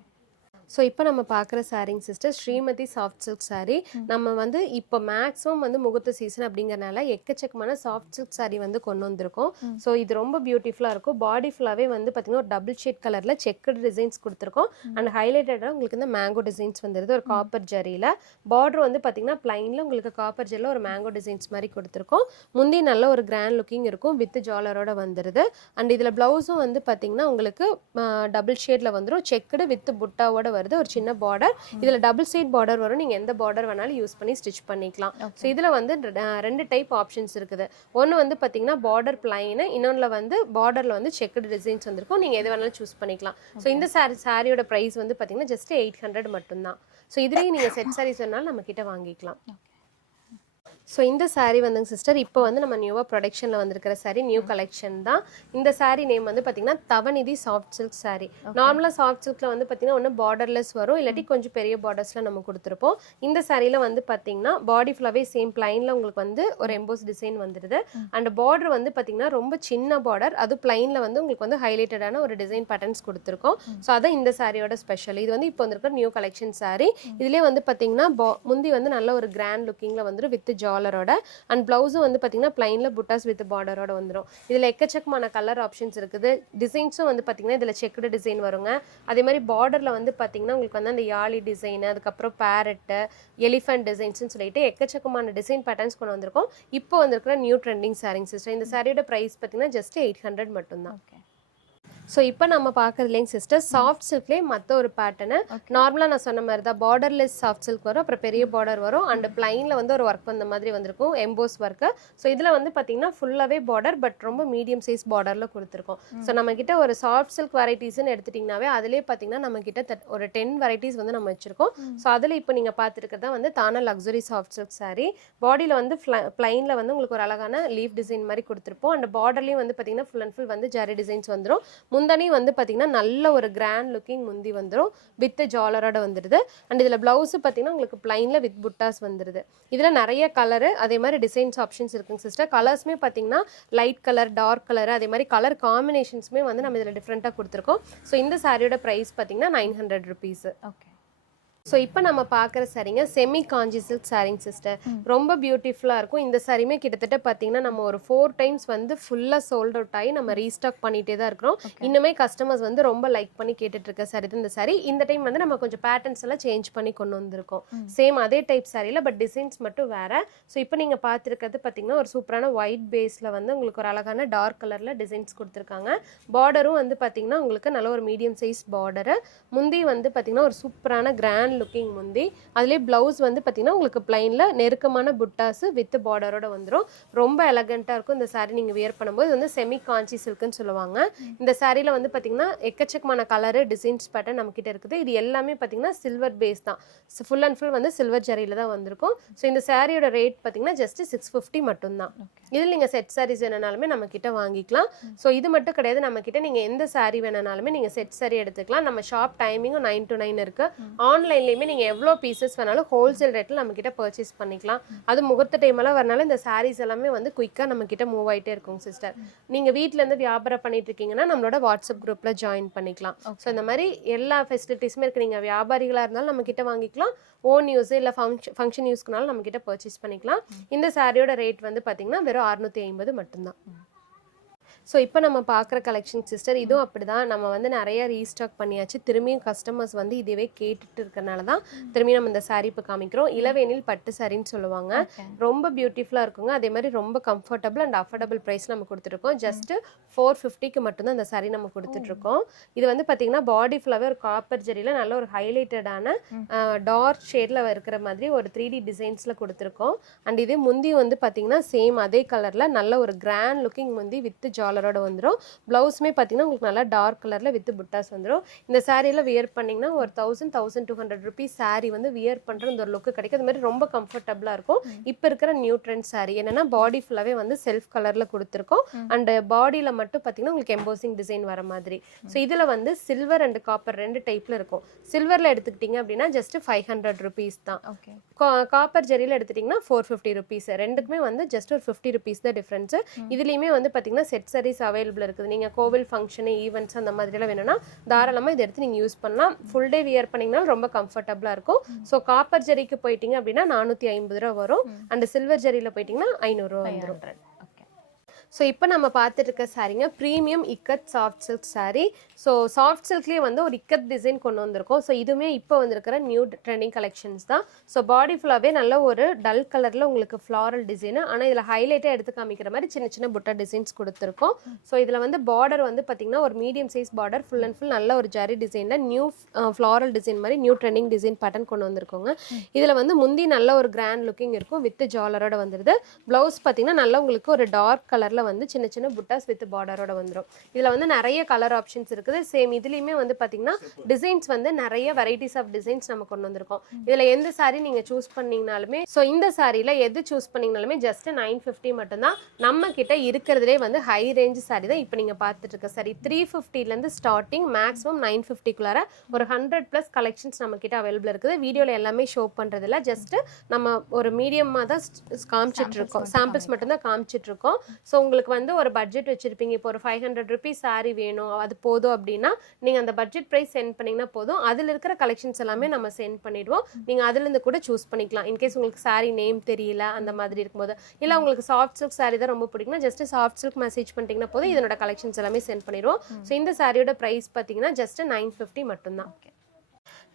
ஸோ இப்போ நம்ம பார்க்குற சாரிங் sister Srimathi soft silk saree. நம்ம வந்து இப்போ மேக்ஸிமம் வந்து முகூர்த்த சீசன் அப்படிங்கிறனால எக்கச்சக்கமான சாஃப்ட் சில்க் saree வந்து கொண்டு வந்திருக்கோம். ஸோ இது ரொம்ப பியூட்டிஃபுல்லாக இருக்கும். பாடி ஃபுல்லாகவே வந்து பார்த்தீங்கன்னா ஒரு டபுள் ஷேட் கலரில் செக்குடு டிசைன்ஸ் கொடுத்துருக்கோம். அண்ட் ஹைலைட்டடாக உங்களுக்கு இந்த மேங்கோ டிசைன்ஸ் வந்துடுது ஒரு காப்பர் ஜரியில். பார்டர் வந்து பார்த்தீங்கன்னா பிளைனில் உங்களுக்கு காப்பர் ஜரியில் ஒரு மேங்கோ டிசைன்ஸ் மாதிரி கொடுத்துருக்கோம். முந்தி நல்ல ஒரு கிராண்ட் லுக்கிங் இருக்கும் வித் ஜாலரோட வந்துடுது. அண்ட் இதில் ப்ளவுஸும் வந்து பார்த்தீங்கன்னா உங்களுக்கு டபுள் ஷேடில் வந்துடும், செக்குடு வித் புட்டாவோட வருது, ஒரு சின்ன பார்டர். இதுல டபுள் சைட் பார்டர் வரும், நீங்க எந்த பார்டர் வேணாலும் யூஸ் பண்ணி ஸ்டிச் பண்ணிக்கலாம். ஸோ இதுல வந்து ரெண்டு டைப் ஆப்ஷன்ஸ் இருக்குது. ஒன்று வந்து பார்த்தீங்கன்னா பார்டர் பிளைன், இன்னொன்றில் வந்து பார்டரில் வந்து செக்குடு டிசைன்ஸ் வந்திருக்கும், நீங்கள் எது வேணாலும் சூஸ் பண்ணிக்கலாம். ஸோ இந்த சாரியோட ப்ரைஸ் வந்து பார்த்தீங்கன்னா ஜஸ்ட் 800 மட்டும்தான். ஸோ இதுலேயும் நீங்கள் செட் சாரீஸ் வேணாலும் நம்ம கிட்ட வாங்கிக்கலாம். ஸோ இந்த saree வந்துங்க சிஸ்டர் இப்போ வந்து நம்ம நியூவாக ப்ரொடக்ஷனில் வந்திருக்கிற saree, நியூ கலெக்ஷன் தான். இந்த saree நேம் வந்து பார்த்தீங்கன்னா தவநிதி சாஃப்ட் சில்க் saree. நார்மலாக சாஃப்ட் சில்கில் வந்து பார்த்தீங்கன்னா ஒன்று பார்டர்லெஸ் வரும், இல்லாட்டி கொஞ்சம் பெரிய பார்டர்ஸில் நம்ம கொடுத்துருப்போம். இந்த சாரியில் வந்து பார்த்தீங்கன்னா பாடி ஃபுல்லாகவே சேம் பிளைனில் உங்களுக்கு வந்து ஒரு எம்போஸ் டிசைன் வந்துடுது. அண்ட் பார்டர் வந்து பார்த்தீங்கன்னா ரொம்ப சின்ன பார்டர், அது பிளைனில் வந்து உங்களுக்கு வந்து ஹைலைட்டடான ஒரு டிசைன் பேட்டர்ன்ஸ் கொடுத்துருக்கோம். ஸோ அதான் இந்த சாரியோட ஸ்பெஷல். இது வந்து இப்போ வந்திருக்கிற நியூ கலெக்ஷன் saree. இதுலேயே வந்து பார்த்தீங்கன்னா முந்தி வந்து நல்ல ஒரு கிராண்ட் லுக்கிங்கில் வந்துடும் வித் ஜாலரோட. அண்ட் பிளவுஸும் வந்து பார்த்தீங்கன்னா பிளைனில் புட்டாஸ் வித் பார்டரோட வந்துடும். இதில் எக்கச்சக்கமான கலர் ஆப்ஷன்ஸ் இருக்குது. டிசைன்ஸும் வந்து பார்த்தீங்கன்னா இதில் செக்குடு டிசைன் வருங்க. அதே மாதிரி பார்டரில் வந்து பார்த்தீங்கன்னா உங்களுக்கு வந்து அந்த யாழி டிசைனு, அதுக்கப்புறம் பேரட்டு, எலிஃபென்ட் டிசைன்ஸ்னு சொல்லிட்டு எக்கச்சக்கமான டிசைன் பேட்டர்ன்ஸ் கொண்டு வந்திருக்கோம். இப்போ வந்திருக்கிற நியூ ட்ரெண்டிங் சாரிங் சிஸ்டர். இந்த சாரியோட ப்ரைஸ் பார்த்தீங்கன்னா ஜஸ்ட் 800 மட்டும்தான். ஸோ இப்போ நம்ம பார்க்குறதுலேங்க சிஸ்டர் சாஃப்ட் சில்க்லேயே மற்ற ஒரு பேட்டர்னு. நார்மலாக நான் சொன்ன மாதிரி தான் பார்டர்லெஸ் சாஃப்ட் சில்க் வரும், அப்புறம் பெரிய பார்டர் வரும், அண்ட் பிளைனில் வந்து ஒரு ஒர்க் வந்த மாதிரி வந்திருக்கும், எம்போஸ் ஒர்க்கு. ஸோ இதில் வந்து பார்த்தீங்கன்னா ஃபுல்லாகவே பார்டர், பட் ரொம்ப மீடியம் சைஸ் பார்டரில் கொடுத்துருக்கோம். ஸோ நம்மக்கிட்ட ஒரு சாஃப்ட் சில்க் வெரைட்டிஸ்ன்னு எடுத்துட்டிங்கனாவே அதிலே பார்த்தீங்கன்னா நம்மக்கிட்ட ஒரு 10 வெரைட்டிஸ் வந்து நம்ம வச்சுருக்கோம். ஸோ அதில் இப்போ நீங்கள் பார்த்துருக்கிறதா வந்து தானா லக்ஸுரி சாஃப்ட் சில்க் saree. பாடியில் வந்து பிளைனில் வந்து உங்களுக்கு ஒரு அழகான லீஃப் டிசைன் மாதிரி கொடுத்துருப்போம். அண்ட் பார்டர்லேயும் வந்து பார்த்தீங்கன்னா ஃபுல் அண்ட் ஃபுல் வந்து ஜரி டிசைன்ஸ் வந்துடும். முந்தானி வந்து பார்த்தீங்கன்னா நல்ல ஒரு கிராண்ட் லுக்கிங் முந்தி வந்துடும் வித் ஜாலரோட வந்துடுது. அண்ட் இதில் ப்ளவுஸு பார்த்தீங்கன்னா உங்களுக்கு பிளைனில் வித் புட்டாஸ் வந்துடுது. இதில் நிறைய கலரு அதே மாதிரி டிசைன்ஸ் ஆப்ஷன்ஸ் இருக்குங்க சிஸ்டர். கலர்ஸுமே பார்த்தீங்கன்னா லைட் கலர், டார்க் கலர், அதே மாதிரி கலர் காம்பினேஷன்ஸுமே வந்து நம்ம இதில் டிஃப்ரெண்ட்டாக கொடுத்துருக்கோம். ஸோ இந்த சாரியோட ப்ரைஸ் பார்த்தீங்கன்னா 900 rupees. ஓகே. ஸோ இப்போ நம்ம பார்க்குற சாரீங்க செமி காஞ்சி சில்க் சாரிங் சிஸ்டர். ரொம்ப பியூட்டிஃபுல்லாக இருக்கும். இந்த சாரியுமே கிட்டத்தட்ட பார்த்தீங்கன்னா நம்ம ஒரு 4 times வந்து ஃபுல்லாக சோல்ட் அவுட் ஆகி நம்ம ரீஸ்டாக் பண்ணிகிட்டே தான் இருக்கிறோம். இன்னுமே கஸ்டமர்ஸ் வந்து ரொம்ப லைக் பண்ணி கேட்டுட்டு இருக்க சாரி இந்த சாரி. இந்த டைம் வந்து நம்ம கொஞ்சம் பேட்டர்ன்ஸ் எல்லாம் சேஞ்ச் பண்ணி கொண்டு வந்திருக்கோம். சேம் அதே டைப் சாரியில் பட் டிசைன்ஸ் மட்டும் வேறு. ஸோ இப்போ நீங்கள் பார்த்துருக்கிறது பார்த்தீங்கன்னா ஒரு சூப்பரான ஒயிட் பேஸில் வந்து உங்களுக்கு ஒரு அழகான டார்க் கலரில் டிசைன்ஸ் கொடுத்துருக்காங்க. பார்டரும் வந்து பார்த்தீங்கன்னா உங்களுக்கு நல்ல ஒரு மீடியம் சைஸ் பார்டரு. முந்தி வந்து பார்த்தீங்கன்னா ஒரு சூப்பரான கிராண்ட் லுக்கிங் முந்தி. அதுலேயே பிளவுஸ் வந்து பார்த்தீங்கன்னா உங்களுக்கு பிளைனில் நெருக்கமான புட்டாஸ் வித் பார்டரோட வந்துடும். ரொம்ப எலகண்ட்டாக இருக்கும் இந்த சாரீ நீங்கள் வியர் பண்ணும்போது. இது வந்து செமி காஞ்சி சில்க்குன்னு சொல்லுவாங்க. இந்த சாரியில் வந்து பார்த்தீங்கன்னா எக்கச்சக்கமான கலரு டிசைன்ஸ் பேட்டர்ன் நம்மக்கிட்ட இருக்குது. இது எல்லாமே பார்த்தீங்கன்னா சில்வர் பேஸ் தான், ஃபுல் அண்ட் ஃபுல் வந்து சில்வர் ஜரியில் தான் வந்திருக்கும். ஸோ இந்த சாரியோட ரேட் பார்த்தீங்கன்னா ஜஸ்ட் 650 மட்டும்தான். இதில் நீங்கள் செட் சாரீஸ் வேணுனாலுமே நம்ம கிட்ட வாங்கிக்கலாம். ஸோ இது மட்டும் கிடையாது, நம்ம கிட்ட நீங்கள் எந்த சாரீ வேணுனாலுமே நீங்கள் செட் சாரீ எடுத்துக்கலாம். நம்ம ஷாப் டைமிங்கும் 9 to 9 இருக்குது. ஆன்லைன்லேயுமே நீங்கள் எவ்வளோ பீசஸ் வேணாலும் ஹோல்சேல் ரேட்டில் நம்மக்கிட்ட பர்ச்சேஸ் பண்ணிக்கலாம். அது முகூர்த்த டைமெல்லாம் வரனால இந்த சாரீஸ் எல்லாமே வந்து குயிக்காக நம்மக்கிட்ட மூவ் ஆகிட்டே இருக்கும் சிஸ்டர். நீங்கள் வீட்டிலேருந்து வியாபாரம் பண்ணிட்டு இருக்கீங்கன்னா நம்மளோட வாட்ஸ்அப் குரூப்பில் ஜாயின் பண்ணிக்கலாம். ஸோ இந்த மாதிரி எல்லா ஃபெசிலிட்டிஸுமே இருக்குது. நீங்கள் வியாபாரிகளாக இருந்தாலும் நம்மக்கிட்ட வாங்கிக்கலாம், ஓன் யூஸ் இல்லை ஃபங்க்ஷன் யூஸ்க்குனாலும் நம்மக்கிட்ட பர்ச்சேஸ் பண்ணிக்கலாம். இந்த சாரியோட ரேட் வந்து பார்த்தீங்கன்னா வெறும் 650 மட்டும்தான். ஸோ இப்போ நம்ம பார்க்குற கலெக்ஷன் சிஸ்டர் இதுவும் அப்படிதான். நம்ம வந்து நிறைய ரீஸ்டாக் பண்ணியாச்சு. திரும்பியும் கஸ்டமர்ஸ் வந்து இதுவே கேட்டுட்டு இருக்கறனால தான் திரும்பியும் நம்ம இந்த saree இப்போ காமிக்கிறோம். இளவேனில் பட்டு சாரின்னு சொல்லுவாங்க. ரொம்ப பியூட்டிஃபுல்லாக இருக்குங்க. அதே மாதிரி ரொம்ப கம்ஃபர்டபுள் அண்ட் அஃபோர்டபுள் ப்ரைஸ் நம்ம கொடுத்துருக்கோம். ஜஸ்ட் 450க்கு மட்டும்தான் அந்த saree நம்ம கொடுத்துட்ருக்கோம். இது வந்து பார்த்தீங்கன்னா பாடி ஃபுல்லாகவே ஒரு காப்பர் ஜெரியில் நல்ல ஒரு ஹைலைட்டடான டார்க் ஷேடில் இருக்கிற மாதிரி ஒரு 3D டிசைன்ஸில் கொடுத்துருக்கோம். அண்ட் இதே முந்தி வந்து பார்த்தீங்கன்னா சேம் அதே கலரில் நல்ல ஒரு கிராண்ட் லுக்கிங் முந்தி வித் ஜாலரோட வந்துடும். ப்ளவுஸுமே பார்த்தீங்கன்னா உங்களுக்கு நல்லா டார்க் கலரில் வித் புட்டாஸ் வந்துடும். இந்த சாரியில் வியர் பண்ணிங்கன்னா ஒரு 1200 ருபீஸ் சாரீ வந்து வியர் பண்ணுற இந்த ஒரு லுக்கு கிடைக்கும். அது மாதிரி ரொம்ப கம்ஃபர்டபுளாக இருக்கும். இப்போ இருக்கிற நியூ ட்ரெண்ட் சாரீ என்னன்னா பாடி ஃபுல்லாகவே வந்து செல்ஃப் கலரில் கொடுத்துருக்கோம். அண்ட் பாடியில் மட்டும் பார்த்தீங்கன்னா உங்களுக்கு எம்போசிங் டிசைன் வர மாதிரி. ஸோ இதில் வந்து சில்வர் அண்ட் காப்பர் 2 டைப்பில் இருக்கும். சில்வரில் எடுத்துக்கிட்டிங்க அப்படின்னா ஜஸ்ட் 500 ருபீஸ் தான். காப்பர் ஜெரியில் எடுத்துட்டிங்கன்னா 450 ருபீஸ். ரெண்டுக்குமே வந்து ஜஸ்ட் ஒரு 50 ருபீஸ் தான் டிஃப்ரென்ஸு. இதுலேயுமே வந்து பார்த்தீங்கன்னா செட் சாரீஸ் அவைலபிள் இருக்குது. நீங்கள் கோவில் ஃபங்க்ஷனு ஈவெண்ட்ஸ் அந்த மாதிரிலாம் வேணும்னா தாராளமாக இதை எடுத்து நீங்கள் யூஸ் பண்ணலாம். ஃபுல் டே வியர் பண்ணிங்கனாலும் ரொம்ப கம்ஃபர்டபுளாக இருக்கும். ஸோ காப்பர் ஜெரிக்கு போயிட்டீங்க அப்படின்னா 450 ரூபா வரும். அண்ட் சில்வர் ஜெரியில் போயிட்டிங்கன்னா 500 ரூபா வந்துடும். ஸோ இப்போ நம்ம பார்த்துட்டு இருக்க சாரீங்க premium ikat soft silk saree. So soft சில்க்லேயே வந்து ஒரு இக்கத் டிசைன் கொண்டு வந்திருக்கோம். ஸோ இதுவுமே இப்போ வந்திருக்கிற நியூ ட்ரெண்டிங் கலெக்ஷன்ஸ் தான். ஸோ பாடி ஃபுல்லாகவே நல்ல ஒரு டல் கலரில் உங்களுக்கு ஃப்ளாரல் டிசைனு, ஆனால் இதில் ஹைலைட்டாக எடுத்து காமிக்கிற மாதிரி சின்ன சின்ன புட்டா டிசைன்ஸ் கொடுத்துருக்கோம். ஸோ இதில் வந்து பார்டர் வந்து பார்த்திங்கன்னா ஒரு medium size border full and full நல்ல ஒரு ஜரி டிசைனில் நியூ ஃப்ளாரல் டிசைன் மாதிரி நியூ ட்ரெண்டிங் டிசைன் பேட்டர்ன் கொண்டு வந்திருக்கோங்க. இதில் வந்து முந்தி நல்ல ஒரு கிராண்ட் லுக்கிங் இருக்கும் வித் ஜாலரோட வந்துடுது. ப்ளவுஸ் பார்த்திங்கன்னா நல்லா உங்களுக்கு ஒரு டார்க் கலரில் வந்து சின்ன சின்ன புட்டாஸ் வித் பார்டரோட வந்துடும். இதில் வந்து நிறைய கலர் ஆப்ஷன்ஸ் இருக்குது. சேம் இதுலேயுமே வந்து பார்த்தீங்கன்னா டிசைன்ஸ் வந்து நிறைய வெரைட்டிஸ் ஆஃப் டிசைன்ஸ் நம்ம கொண்டு வந்திருக்கோம். இதில் எந்த சாரீ நீங்கள் சூஸ் பண்ணிங்கனாலுமே ஸோ இந்த சாரியில் எது சூஸ் பண்ணிங்கனாலுமே ஜஸ்ட் 950 மட்டும்தான். நம்ம கிட்ட இருக்கிறதுலே வந்து ஹை ரேஞ்ச் சாரீ தான் இப்போ நீங்கள் பார்த்துட்டு இருக்க சாரி. 350லேருந்து ஸ்டார்டிங் மேக்ஸிமம் 950க்குள்ளார ஒரு 100+ கலெக்ஷன்ஸ் நம்ம கிட்ட அவைலபிள் இருக்குது. வீடியோவில் எல்லாமே ஷோ பண்ணுறதில்ல, ஜஸ்ட் நம்ம ஒரு மீடியமாக தான் காமிச்சிட்டு இருக்கோம், சாம்பிள்ஸ் மட்டும்தான் காமிச்சிட்டு இருக்கோம். ஸோ உங்களுக்கு வந்து ஒரு பட்ஜெட் வச்சிருப்பீங்க, இப்போ ஒரு 500 ருபீஸ் சாரீ வேணும் அது போதும் அப்படின்னா நீங்கள் அந்த பட்ஜெட் ப்ரைஸ் சென்ட் பண்ணிங்கன்னா போதும். அதில் இருக்கிற கலெக்ஷன்ஸ் எல்லாமே நம்ம சென்ட் பண்ணிடுவோம். நீங்கள் அதுலேருந்து கூட சூஸ் பண்ணிக்கலாம். இன்கேஸ் உங்களுக்கு சாரீ நேம் தெரியல அந்த மாதிரி இருக்கும்போது, இல்லை உங்களுக்கு சாஃப்ட் சில்க் சாரீ தான் ரொம்ப பிடிக்கும்னா ஜஸ்ட் சாஃப்ட் சில்க் மெசேஜ் பண்ணிட்டீங்கன்னா போதும், இதனோட கலெக்ஷன்ஸ் எல்லாமே சென்ட் பண்ணிடுவோம். ஸோ இந்த சாரியோட ப்ரைஸ் பார்த்தீங்கன்னா ஜஸ்ட் 950 மட்டும்தான்.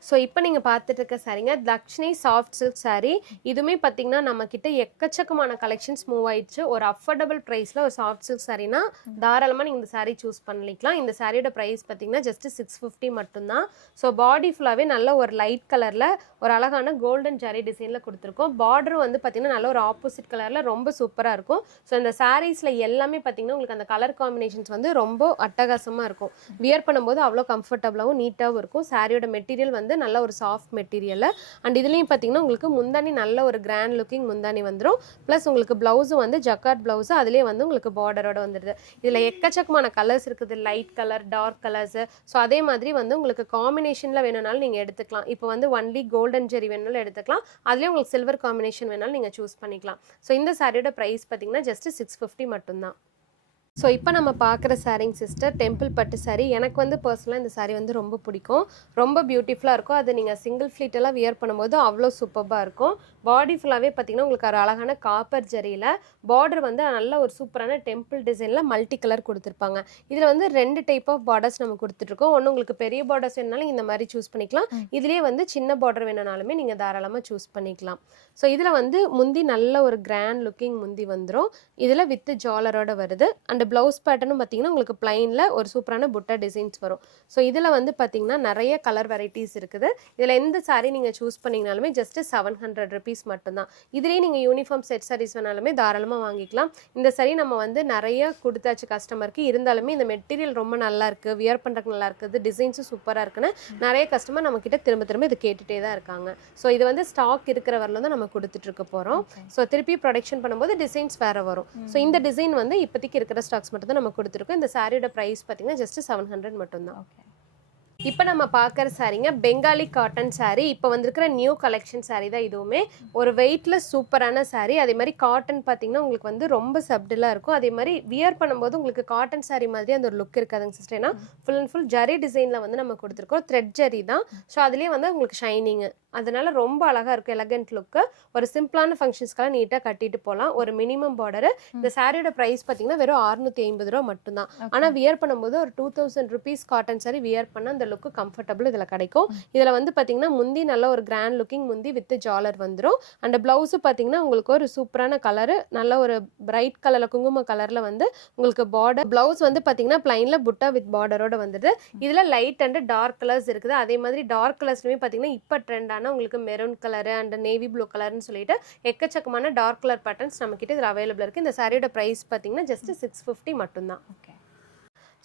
ஸோ இப்போ நீங்கள் பார்த்துட்டு இருக்க சாரீங்க தக்ஷினி சாஃப்ட் சில்க் சாரீ. இதுவுமே பார்த்தீங்கன்னா நம்மக்கிட்ட எக்கச்சக்கமான கலெக்ஷன்ஸ் மூவ் ஆயிடுச்சு. ஒரு அஃபோர்டபுள் ப்ரைஸில் ஒரு சாஃப்ட் சில்க் சாரீனா தாராளமாக நீங்கள் இந்த சாரீ சூஸ் பண்ணிக்கலாம். இந்த சாரியோட ப்ரைஸ் பார்த்தீங்கன்னா ஜஸ்ட் 650 மட்டும்தான். ஸோ பாடி ஃபுல்லாகவே நல்ல ஒரு லைட் கலரில் ஒரு அழகான கோல்டன் ஜரி டிசைனில் கொடுத்துருக்கோம். பார்டரும் வந்து பார்த்தீங்கன்னா நல்ல ஒரு ஆப்போசிட் கலரில் ரொம்ப சூப்பராக இருக்கும். ஸோ இந்த சாரீஸில் எல்லாமே பார்த்தீங்கன்னா உங்களுக்கு அந்த கலர் காம்பினேஷன்ஸ் வந்து ரொம்ப அட்டகாசமாக இருக்கும். வியர் பண்ணும்போது அவ்வளோ கம்ஃபர்டபுளாகவும் நீட்டாகவும் இருக்கும். சாரியோட மெட்டீரியல் வந்து நல்ல ஒரு சாஃப்ட் மெட்டீரியல். அண்ட் இதுலயும் பாத்தீங்கன்னா உங்களுக்கு முந்தானி நல்ல ஒரு கிராண்ட் லுக்கிங் முந்தானி வந்துடும். பிளஸ் உங்களுக்கு பிளவுஸும் வந்து ஜக்கார்ட் பிளவுஸ், அதுலேயே வந்து உங்களுக்கு பார்டரோட வந்துடுது. இதில் எக்கச்சக்கமான கலர்ஸ் இருக்குது, light colour, dark colours. So அதே மாதிரி வந்து உங்களுக்கு காம்பினேஷனில் வேணும்னாலும் நீங்கள் எடுத்துக்கலாம். இப்போ வந்து ஒன்லி கோல்டன் ஜெரி வேணும்னாலும் எடுத்துக்கலாம், அதுலேயே உங்களுக்கு சில்வர் காம்பினேஷன் வேணாலும் நீங்கள் சூஸ் பண்ணிக்கலாம். ஸோ இந்த சாரியோட ப்ரைஸ் பார்த்தீங்கன்னா ஜஸ்ட் 650 மட்டும்தான். ஸோ இப்போ நம்ம பார்க்குற சாரிங் சிஸ்டர் டெம்பிள் பட்டு சாரீ. எனக்கு வந்து பர்சனலாக இந்த சாரீ வந்து ரொம்ப பிடிக்கும். ரொம்ப பியூட்டிஃபுல்லாக இருக்கும். அது நீங்கள் சிங்கிள் ஃப்ளீட்டெல்லாம் வியர் பண்ணும்போது அவ்வளோ சூப்பராக இருக்கும். பாடி ஃபுல்லாகவே பார்த்தீங்கன்னா உங்களுக்கு ஒரு அழகான காப்பர் ஜரியில் பார்டர் வந்து நல்ல ஒரு சூப்பரான டெம்பிள் டிசைனில் மல்டி கலர் கொடுத்துருப்பாங்க. இதில் வந்து 2 டைப் ஆஃப் பார்டர்ஸ் நம்ம கொடுத்துட்ருக்கோம். ஒன்று உங்களுக்கு பெரிய பார்டர்ஸ் வேணுனாலும் இந்த மாதிரி சூஸ் பண்ணிக்கலாம். இதுலேயே வந்து சின்ன பார்டர் வேணுனாலுமே நீங்கள் தாராளமாக சூஸ் பண்ணிக்கலாம். ஸோ இதில் வந்து முந்தி நல்ல ஒரு கிராண்ட் லுக்கிங் முந்தி வந்துடும். இதில் வித் ஜாலரோட வருது. அண்ட் பிளவுஸ் பேட்டர்னும் பார்த்தீங்கன்னா உங்களுக்கு பிளைனில் ஒரு சூப்பரான புட்டா டிசைன்ஸ் வரும். ஸோ இதில் வந்து பார்த்தீங்கன்னா நிறைய கலர் வெரைட்டிஸ் இருக்குது. இதில் எந்த சாரீ நீங்கள் சூஸ் பண்ணிங்கனாலுமே ஜஸ்ட் 700 ருபீஸ் மட்டும்தான். இதுலேயே நீங்கள் யூனிஃபார்ம் செட் சாரீஸ் வேணாலுமே தாராளமாக வாங்கிக்கலாம். இந்த சாரீ நம்ம வந்து நிறைய கொடுத்தாச்சு கஸ்டமருக்கு. இருந்தாலுமே இந்த மெட்டீரியல் ரொம்ப நல்லா இருக்குது, வியர் பண்ணுறதுக்கு நல்லா இருக்குது, டிசைன்ஸும் சூப்பராக இருக்குன்னு நிறைய கஸ்டமர் நம்ம கிட்ட திரும்ப திரும்ப இது கேட்டுகிட்டே தான் இருக்காங்க. ஸோ இது வந்து ஸ்டாக் இருக்கிற வரல தான் நம்ம கொடுத்துட்டு இருக்க போகிறோம். ஸோ திருப்பி ப்ரொடக்ஷன் பண்ணும்போது டிசைன்ஸ் வேறு வரும். ஸோ இந்த டிசைன் வந்து இப்போதைக்கு இருக்கிற ஸ்டாக்ஸ் மட்டும் தான் நம்ம கொடுத்துருக்கோம். இந்த சாரியோட ப்ரைஸ் பார்த்தீங்கன்னா ஜஸ்ட் 700 மட்டும்தான். இப்போ நம்ம பார்க்குற சாரீங்க பெங்காலி காட்டன் சாரீ. இப்போ வந்திருக்கிற நியூ கலெக்ஷன் சாரீ தான் இதுவுமே. ஒரு வெயிட்லெஸ் சூப்பரான சாரீ. அதே மாதிரி காட்டன் பார்த்தீங்கன்னா உங்களுக்கு வந்து ரொம்ப சப்டிலாக இருக்கும். அதே மாதிரி வியர் பண்ணும்போது உங்களுக்கு காட்டன் சாரீ மாதிரி அந்த ஒரு லுக் இருக்காதுங்க சிஸ்டர். ஏன்னா ஃபுல் அண்ட் ஃபுல் ஜரி டிசைனில் வந்து நம்ம கொடுத்துருக்கோம். த்ரெட் ஜரி தான். ஸோ அதுலேயே வந்து உங்களுக்கு ஷைனிங்கு அதனால ரொம்ப அழகாக இருக்கும் எலகண்ட் லுக்கு. ஒரு சிம்பிளான ஃபங்க்ஷன்ஸ்க்கெல்லாம் நீட்டாக கட்டிட்டு போகலாம். ஒரு மினிமம் பார்டரு. இந்த சாரியோட ப்ரைஸ் பார்த்தீங்கன்னா வெறும் 650 ரூபா மட்டும்தான். ஆனால் வியர் பண்ணும்போது ஒரு 2000 ருபீஸ் காட்டன் சாரி வியர் பண்ண அந்த லுக்கு கம்ஃபர்டபுள் இதில் கிடைக்கும். இதில் வந்து பார்த்தீங்கன்னா முந்தி நல்ல ஒரு கிராண்ட் லுக்கிங் முந்தி வித் ஜாலர் வந்துடும். அண்ட் ப்ளவுஸு பார்த்தீங்கன்னா உங்களுக்கு ஒரு சூப்பரான கலரு, நல்ல ஒரு பிரைட் கலரில் குங்கும கலரில் வந்து உங்களுக்கு பார்டர். ப்ளவுஸ் வந்து பார்த்தீங்கன்னா பிளைனில் புட்டா வித் பார்டரோட வந்துடுது. இதில் லைட் அண்ட் டார்க் கலர்ஸ் இருக்குது. அதே மாதிரி டார்க் கலர்ஸ்லுமே பார்த்தீங்கன்னா இப்போ ட்ரெண்டான உங்களுக்கு maroon colour and navy blue கலர்னு சொல்லிட்டு எக்கச்சக்கமான டார்க் கலர் பேட்டர்ன்ஸ் நம்ம கிட்ட இதில் அவைலபிள் இருக்குது. இந்த சாரியோட ப்ரைஸ் பார்த்தீங்கன்னா ஜஸ்ட் 650 மட்டும்தான். ஓகே.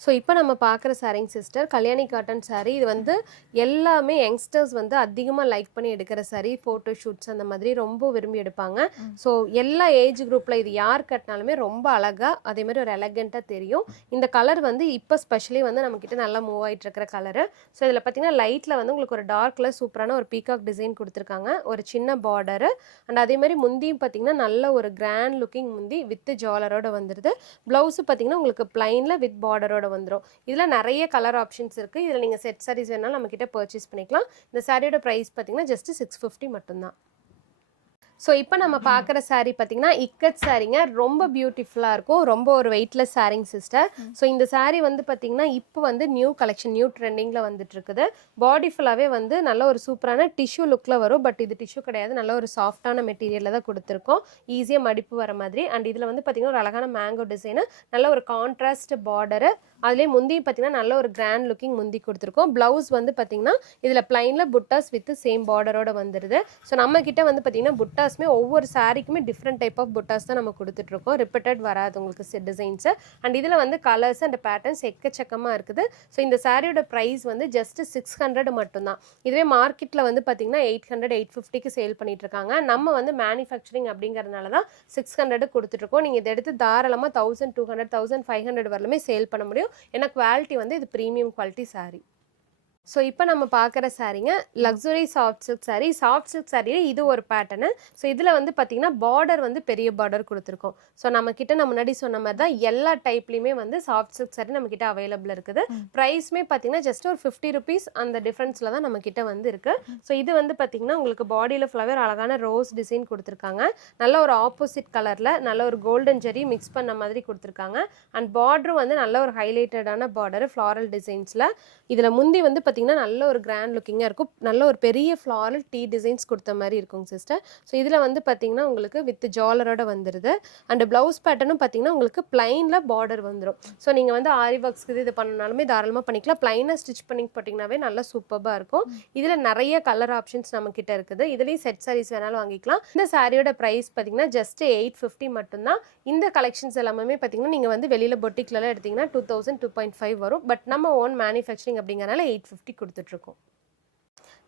ஸோ இப்போ நம்ம பார்க்குற சாரிங்க சிஸ்டர் கல்யாணி காட்டன் சாரீ. இது வந்து எல்லாமே யங்ஸ்டர்ஸ் வந்து அதிகமாக லைக் பண்ணி எடுக்கிற சாரீ. ஃபோட்டோ ஷூட்ஸ் அந்த மாதிரி ரொம்ப விரும்பி எடுப்பாங்க. ஸோ எல்லா ஏஜ் குரூப்பில் இது யார் கட்டினாலுமே ரொம்ப அழகாக அதே மாதிரி ஒரு எலகெண்ட்டாக தெரியும். இந்த கலர் வந்து இப்போ ஸ்பெஷலி வந்து நம்மக்கிட்ட நல்லா மூவ் ஆகிட்டு இருக்கிற கலரு. ஸோ இதில் பார்த்தீங்கன்னா லைட்டில் வந்து உங்களுக்கு ஒரு டார்க் கலர் சூப்பரான ஒரு பீகாக் டிசைன் கொடுத்துருக்காங்க. ஒரு சின்ன பார்டரு அண்ட் அதே மாதிரி முந்தியும் பார்த்தீங்கன்னா நல்ல ஒரு கிராண்ட் லுக்கிங் முந்தி வித் ஜாலரோட வந்துடுது. ப்ளவுஸு பார்த்தீங்கன்னா உங்களுக்கு பிளைனில் வித் பார்டரோட வந்துடும். இதில் நிறைய கலர் ஆப்ஷன்ஸ் இருக்குது. இதில் நீங்கள் செட் சாரீஸ் வேணாலும் நம்மக்கிட்ட பர்ச்சேஸ் பண்ணிக்கலாம். இந்த சாரியோட ப்ரைஸ் பார்த்தீங்கன்னா ஜஸ்ட் 650 மட்டும்தான். ஸோ இப்போ நம்ம பார்க்குற சாரீ பார்த்தீங்கன்னா இக்கட் சாரீங்க. ரொம்ப பியூட்டிஃபுல்லாக இருக்கும். ரொம்ப ஒரு வெயிட்லெஸ் சாரீங்க சிஸ்டர். ஸோ இந்த சாரீ வந்து பார்த்தீங்கன்னா இப்போ வந்து நியூ கலெக்ஷன் நியூ ட்ரெண்டிங்கில் வந்துட்டு இருக்குது. பாடி ஃபுல்லாகவே வந்து நல்ல ஒரு சூப்பரான டிஷ்யூ லுக்கில் வரும். பட் இது டிஷ்யூ கிடையாது, நல்ல ஒரு சாஃப்டான மெட்டீரியலில் தான் கொடுத்துருக்கோம். ஈஸியாக மடிப்பு வர மாதிரி. அண்ட் இதில் வந்து பார்த்தீங்கன்னா ஒரு அழகான மேங்கோ டிசைனு, நல்ல ஒரு கான்ட்ராஸ்ட் பார்டரு. அதுலேயே முந்தியும் பார்த்தீங்கன்னா நல்ல ஒரு கிராண்ட் லுக்கிங் முந்தி கொடுத்துருக்கோம். ப்ளவுஸ் வந்து பார்த்தீங்கன்னா இதில் பிளைனில் புட்டாஸ் வித் சேம் பார்டரோட வந்துடுது. ஸோ நம்ம கிட்ட வந்து பார்த்தீங்கன்னா புட்டாஸ்மே ஒவ்வொரு சாரிக்குமே டிஃப்ரெண்ட் டைப் ஆஃப் புட்டாஸ் தான் நம்ம கொடுத்துட்ருக்கோம். ரிப்பீட்டட் வராது உங்களுக்கு செட் டிசைன்ஸு. அண்ட் இதில் வந்து கலர்ஸ் அண்ட் பேட்டர்ன்ஸ் எக்கச்சக்கமாக இருக்குது. ஸோ இந்த சாரியோட ப்ரைஸ் வந்து ஜஸ்ட் 600 மட்டும்தான். இதுவே மார்க்கெட்டில் வந்து பார்த்தீங்கன்னா 800 850க்கு சேல் பண்ணிட்டு இருக்காங்க. நம்ம வந்து மேனுஃபேக்சரிங் அப்படிங்கிறதுனால தான் 600 கொடுத்துட்ருக்கோம். நீங்கள் இதை எடுத்து தாராளமாக 1200 1500 வரலுமே சேல் பண்ண முடியும். ஏன்னா குவாலிட்டி வந்து இது ப்ரீமியம் குவாலிட்டி சாரீ. ஸோ இப்போ நம்ம பார்க்குற சாரீங்க luxury soft silk saree. Soft silk சாரியில் இது ஒரு பேட்டர்னு. ஸோ இதில் வந்து பார்த்தீங்கன்னா பார்டர் வந்து பெரிய பார்டர் கொடுத்துருக்கோம். ஸோ நம்மக்கிட்ட நான் முன்னாடி சொன்ன மாதிரி தான் எல்லா டைப்லேயுமே வந்து சாஃப்ட் சில்க் சாரீ நம்மக்கிட்ட அவைலபிள் இருக்குது. ப்ரைஸுமே பார்த்தீங்கன்னா ஜஸ்ட் ஒரு 50 ருபீஸ் அந்த டிஃப்ரென்ஸில் தான் நம்மக்கிட்ட வந்து இருக்குது. ஸோ இது வந்து பார்த்தீங்கன்னா உங்களுக்கு பாடியில் ஃப்ளவர் அழகான ரோஸ் டிசைன் கொடுத்துருக்காங்க. நல்ல ஒரு ஆப்போசிட் கலரில் நல்ல ஒரு கோல்டன் ஜெரி மிக்ஸ் பண்ண மாதிரி கொடுத்துருக்காங்க. அண்ட் பார்டரும் வந்து நல்ல ஒரு ஹைலைட்டடான பார்டர் ஃப்ளாரல் டிசைன்ஸில். இதில் முந்தி வந்து நல்ல ஒரு கிராண்ட் லுக்கிங்காக இருக்கும். நல்ல ஒரு பெரிய ஃப்ளாரல் டீ டிசைன்ஸ் கொடுத்த மாதிரி இருக்கும் சிஸ்டர். ஸோ இதில் வந்து பார்த்தீங்கன்னா உங்களுக்கு வித் ஜாலரோட வந்துடுது. அண்ட் ப்ளவுஸ் பேட்டர்னும் பார்த்தீங்கன்னா உங்களுக்கு பிளைனில் பார்டர் வந்துடும். ஸோ நீங்கள் வந்து ஆரி ஒர்க்ஸ்க்கு இது பண்ணனாலுமே தாராளமாக பண்ணிக்கலாம். பிளைனாக ஸ்டிச் பண்ணி போட்டிங்கனாவே நல்லா சூப்பராக இருக்கும். இதில் நிறைய கலர் ஆப்ஷன்ஸ் நம்மக்கிட்ட இருக்குது. இதுலேயும் செட் சாரீஸ் வேணாலும் வாங்கிக்கலாம். இந்த சாரியோட ப்ரைஸ் பார்த்தீங்கன்னா ஜஸ்ட் 850 மட்டும்தான். இந்த கலெக்ஷன்ஸ் எல்லாமே பார்த்தீங்கன்னா நீங்கள் வந்து வெளியில் பொட்டிக்லலாம் எடுத்திங்கன்னா 2000 2.5 வரும். பட் நம்ம ஓன் மேனுஃபேக்சரிங் அப்படிங்கிறனால 850 கொடுத்துட்ருக்கோம்.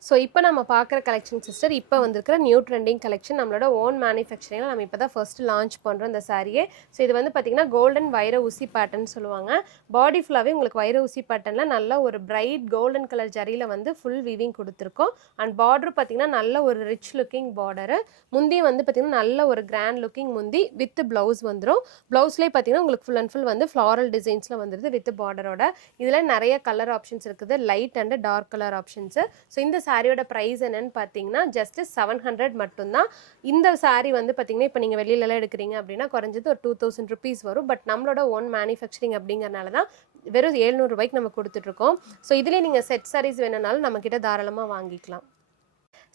ஸோ இப்போ நம்ம பார்க்குற கலெக்ஷன் சிஸ்டர் இப்போ வந்திருக்கிற நியூ ட்ரெண்டிங் கலெக்ஷன் நம்மளோட ஓன் மேனுஃபேக்சரிங்கில் நம்ம இப்போ தான் ஃபர்ஸ்ட் லான்ச் பண்ணுறோம் இந்த சாரியே. ஸோ இது வந்து பார்த்தீங்கன்னா கோல்டன் வைர ஊசி பேட்டர்ன் சொல்லுவாங்க. பாடி ஃபுல்லாகவே உங்களுக்கு வைர ஊசி பேட்டர்னில் நல்ல ஒரு பிரைட் கோல்டன் கலர் ஜரியில் வந்து ஃபுல் வீவிங் கொடுத்துருக்கோம். அண்ட் பார்டர் பார்த்தீங்கன்னா நல்ல ஒரு ரிச் லுக்கிங் பார்டரு. முந்தி வந்து பார்த்தீங்கன்னா நல்ல ஒரு கிராண்ட் லுக்கிங் முந்தி வித் ப்ளவுஸ் வந்துடும். ப்ளவுஸ்லேயே பார்த்தீங்கன்னா உங்களுக்கு ஃபுல் அண்ட் ஃபுல் வந்து ஃப்ளாரல் டிசைன்ஸில் வந்துடுது வித் பார்டரோட. இதில் நிறைய கலர் ஆப்ஷன்ஸ் இருக்குது, light and dark colour options. So இந்த சாரியோட ப்ரைஸ் என்னன்னு பார்த்தீங்கன்னா ஜஸ்ட் 700 மட்டும்தான். இந்த சாரி வந்து பார்த்தீங்கன்னா இப்போ நீங்கள் வெளியிலலாம் எடுக்கிறீங்க அப்படின்னா குறைஞ்சது ஒரு 2000 ருபீஸ் வரும். பட் நம்மளோட ஓன் மேனுஃபேக்சரிங் அப்படிங்கிறனால தான் வெறும் 700 ரூபாய்க்கு நம்ம கொடுத்துட்ருக்கோம். ஸோ இதுலேயே நீங்கள் செட் சாரீஸ் வேணுனாலும் நம்மக்கிட்ட தாராளமாக வாங்கிக்கலாம்.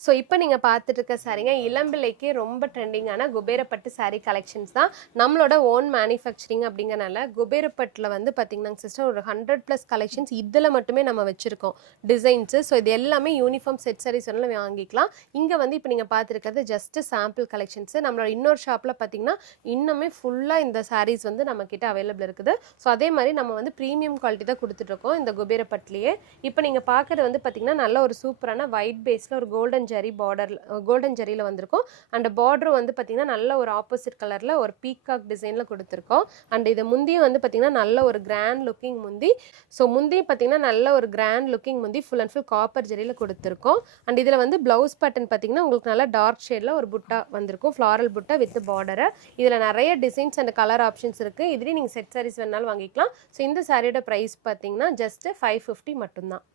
ஸோ இப்போ நீங்கள் பார்த்துட்டு இருக்க சாரீங்க இளம்பிள்ளைக்கு ரொம்ப ட்ரெண்டிங்கான குபேரப்பட்டு சாரீ கலெக்ஷன்ஸ் தான். நம்மளோட ஓன் மேனுஃபேக்சரிங் அப்படிங்கிறனால குபேரப்பட்டில் வந்து பார்த்தீங்கன்னா சிஸ்டர் ஒரு 100+ கலெக்ஷன்ஸ் இதில் மட்டுமே நம்ம வச்சுருக்கோம் டிசைன்ஸு. ஸோ இது எல்லாமே யூனிஃபார்ம் செட் சாரீஸ் எல்லாம் வாங்கிக்கலாம். இங்கே வந்து இப்போ நீங்கள் பார்த்துருக்கிறது ஜஸ்ட் சாம்பிள் கலெக்ஷன்ஸு. நம்மளோட இன்னொரு ஷாப்பில் பார்த்தீங்கன்னா இன்னுமே ஃபுல்லாக இந்த சாரீஸ் வந்து நம்மக்கிட்ட அவைலபிள் இருக்குது. ஸோ அதே மாதிரி நம்ம வந்து ப்ரீமியம் குவாலிட்டி தான் கொடுத்துட்ருக்கோம் இந்த குபேரப்பட்டிலேயே. இப்போ நீங்கள் பார்க்குறது வந்து பார்த்தீங்கன்னா நல்ல ஒரு சூப்பரான ஒயிட் பேஸில் ஒரு கோல்டன் ஜரி பார்டர் கோல்டன் ஜரியில் வந்திருக்கும். அண்ட் பார்டரும் வந்து பார்த்தீங்கன்னா நல்ல ஒரு ஆப்போசிட் கலரில் ஒரு பீகாக் டிசைனில் கொடுத்துருக்கோம். அண்ட் இது முந்தியும் வந்து பார்த்தீங்கன்னா நல்ல ஒரு கிராண்ட் லுக்கிங் முந்தி. ஸோ முந்தியும் பார்த்தீங்கன்னா நல்ல ஒரு கிராண்ட் லுக்கிங் முந்தி ஃபுல் அண்ட் ஃபுல் காப்பர் ஜரியில் கொடுத்துருக்கோம். அண்ட் இதில் வந்து ப்ளவுஸ் பேட்டர்ன் பார்த்தீங்கன்னா உங்களுக்கு நல்லா டார்க் ஷேடில் ஒரு புட்டா வந்திருக்கும், ஃப்ளாரல் புட்டா வித் பார்டரு. இதில் நிறைய டிசைன்ஸ் அண்ட் கலர் ஆப்ஷன்ஸ் இருக்குது. இதுலேயும் நீங்கள் செட் சாரீஸ் வேணாலும் வாங்கிக்கலாம். ஸோ இந்த சாரியோட ப்ரைஸ் பார்த்தீங்கன்னா ஜஸ்ட் 550 மட்டும்தான்.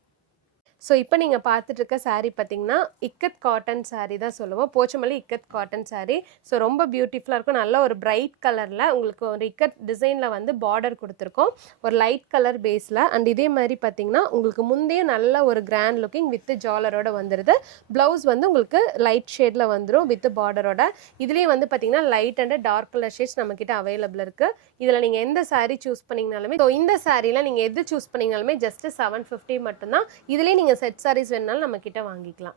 ஸோ இப்போ நீங்கள் பார்த்துட்டு இருக்க saree பார்த்தீங்கன்னா இக்கத் காட்டன் saree தான் சொல்லுவோம். Pochampally ikat cotton saree. So ரொம்ப பியூட்டிஃபுல்லாக இருக்கும். நல்ல ஒரு பிரைட் கலரில் உங்களுக்கு ஒரு இக்கத் டிசைனில் வந்து பார்டர் கொடுத்துருக்கோம். ஒரு லைட் கலர் பேஸில். அண்ட் இதே மாதிரி பார்த்தீங்கன்னா உங்களுக்கு முந்தைய நல்ல ஒரு கிராண்ட் லுக்கிங் வித் ஜாலரோட வந்துடுது. ப்ளவுஸ் வந்து உங்களுக்கு லைட் ஷேடில் வந்துடும் வித் பார்டரோட. இதுலேயும் வந்து பார்த்தீங்கன்னா light and dark colour shades நம்மக்கிட்ட அவைலபிள் இருக்குது. இதில் நீங்கள் எந்த saree சூஸ் பண்ணிங்கனாலுமே, ஸோ இந்த சாரியில் நீங்கள் எது சூஸ் பண்ணிங்கனாலுமே ஜஸ்ட் 750 மட்டும்தான். இதுலேயே நீங்கள் செட் சாரீஸ் வேணுனாலும் நம்ம கிட்ட வாங்கிக்கலாம்.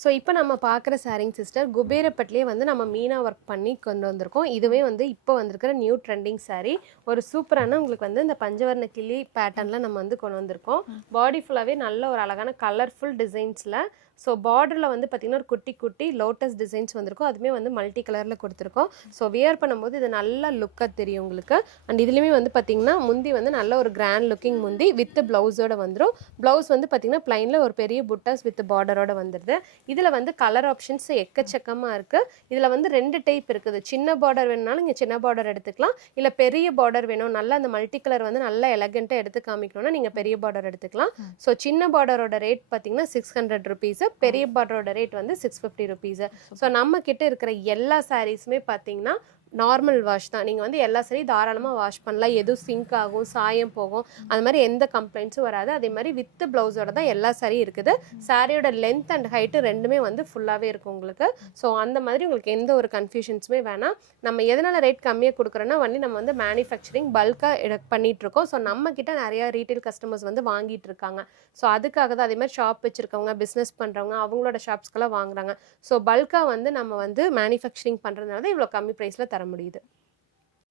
ஸோ இப்போ நம்ம பார்க்குற சாரிங் சிஸ்டர் குபேரப்பட்லேயே வந்து நம்ம மீனா ஒர்க் பண்ணி கொண்டு வந்திருக்கோம். இதுவே வந்து இப்போ வந்திருக்கிற நியூ ட்ரெண்டிங் saree. ஒரு சூப்பரான உங்களுக்கு வந்து இந்த பஞ்சவர்ண கிளி பேட்டர்னில் நம்ம வந்து கொண்டு வந்திருக்கோம். பாடி ஃபுல்லாகவே நல்ல ஒரு அழகான கலர்ஃபுல் டிசைன்ஸில். ஸோ பார்டரில் வந்து பார்த்திங்கன்னா ஒரு குட்டி குட்டி லோட்டஸ் டிசைன்ஸ் வந்திருக்கும். அதுவுமே வந்து மல்டி கலரில் கொடுத்துருக்கோம். ஸோ வியர் பண்ணும்போது இது நல்ல லுக்காக தெரியும் உங்களுக்கு. அண்ட் இதுலேயுமே வந்து பார்த்திங்கன்னா முந்தி வந்து நல்ல ஒரு கிராண்ட் லுக்கிங் முந்தி வித் ப்ளவுஸோட வந்துடும். ப்ளவுஸ் வந்து பார்த்திங்கன்னா ப்ளைனில் ஒரு பெரிய புட்டாஸ் வித் பார்டரோட வந்துடுது. இதில் வந்து கலர் ஆப்ஷன்ஸ் எக்கச்சக்கமாக இருக்குது. இதில் வந்து 2 டைப் இருக்குது. சின்ன பார்டர் வேணுனாலும் இங்கே சின்ன பார்டர் எடுத்துக்கலாம். இல்லை பெரிய பார்டர் வேணும், நல்லா அந்த மல்டி கலர் வந்து நல்லா எலகெண்ட்டாக எடுத்து காமிக்கணும்னா நீங்கள் பெரிய பார்டர் எடுத்துக்கலாம். ஸோ சின்ன பார்டரோட ரேட் பார்த்தீங்கன்னா 600 ருபீஸ். பெரிய பார்டரோட ரேட் வந்து 650 ருபீஸ். ஸோ நம்ம கிட்ட இருக்கிற எல்லா சாரீஸுமே பார்த்தீங்கன்னா நார்மல் வாஷ் தான். நீங்கள் வந்து எல்லா சரி தாராளமாக வாஷ் பண்ணலாம். எதுவும் சிங்க் ஆகும், சாயம் போகும், அது மாதிரி எந்த கம்ப்ளைண்ட்ஸும் வராது. அதே மாதிரி வித் ப்ளவுஸோட தான் எல்லா சாரியும் இருக்குது. சாரியோட லென்த் அண்ட் ஹைட்டு ரெண்டுமே வந்து ஃபுல்லாகவே இருக்கும் உங்களுக்கு. ஸோ அந்த மாதிரி உங்களுக்கு எந்த ஒரு கன்ஃபியூஷன்ஸுமே வேணாம். நம்ம எதனால் ரேட் கம்மியாக கொடுக்குறோன்னா வந்து நம்ம வந்து மேனுஃபேக்சரிங் பல்காக பண்ணிகிட்ருக்கோம். ஸோ நம்மக்கிட்ட நிறையா ரீட்டைல் கஸ்டமர்ஸ் வந்து வாங்கிட்டு இருக்காங்க. ஸோ அதுக்காக தான். அதே மாதிரி ஷாப் வச்சுருக்கவங்க, பிஸ்னஸ் பண்ணுறவங்க அவங்களோட ஷாப்ஸ்க்கெல்லாம் வாங்குறாங்க. ஸோ பல்காக வந்து நம்ம வந்து மேனுஃபேக்சரிங் பண்ணுறதுனால தான் இவ்வளோ கம்மி ப்ரைஸில் தர முடியுது.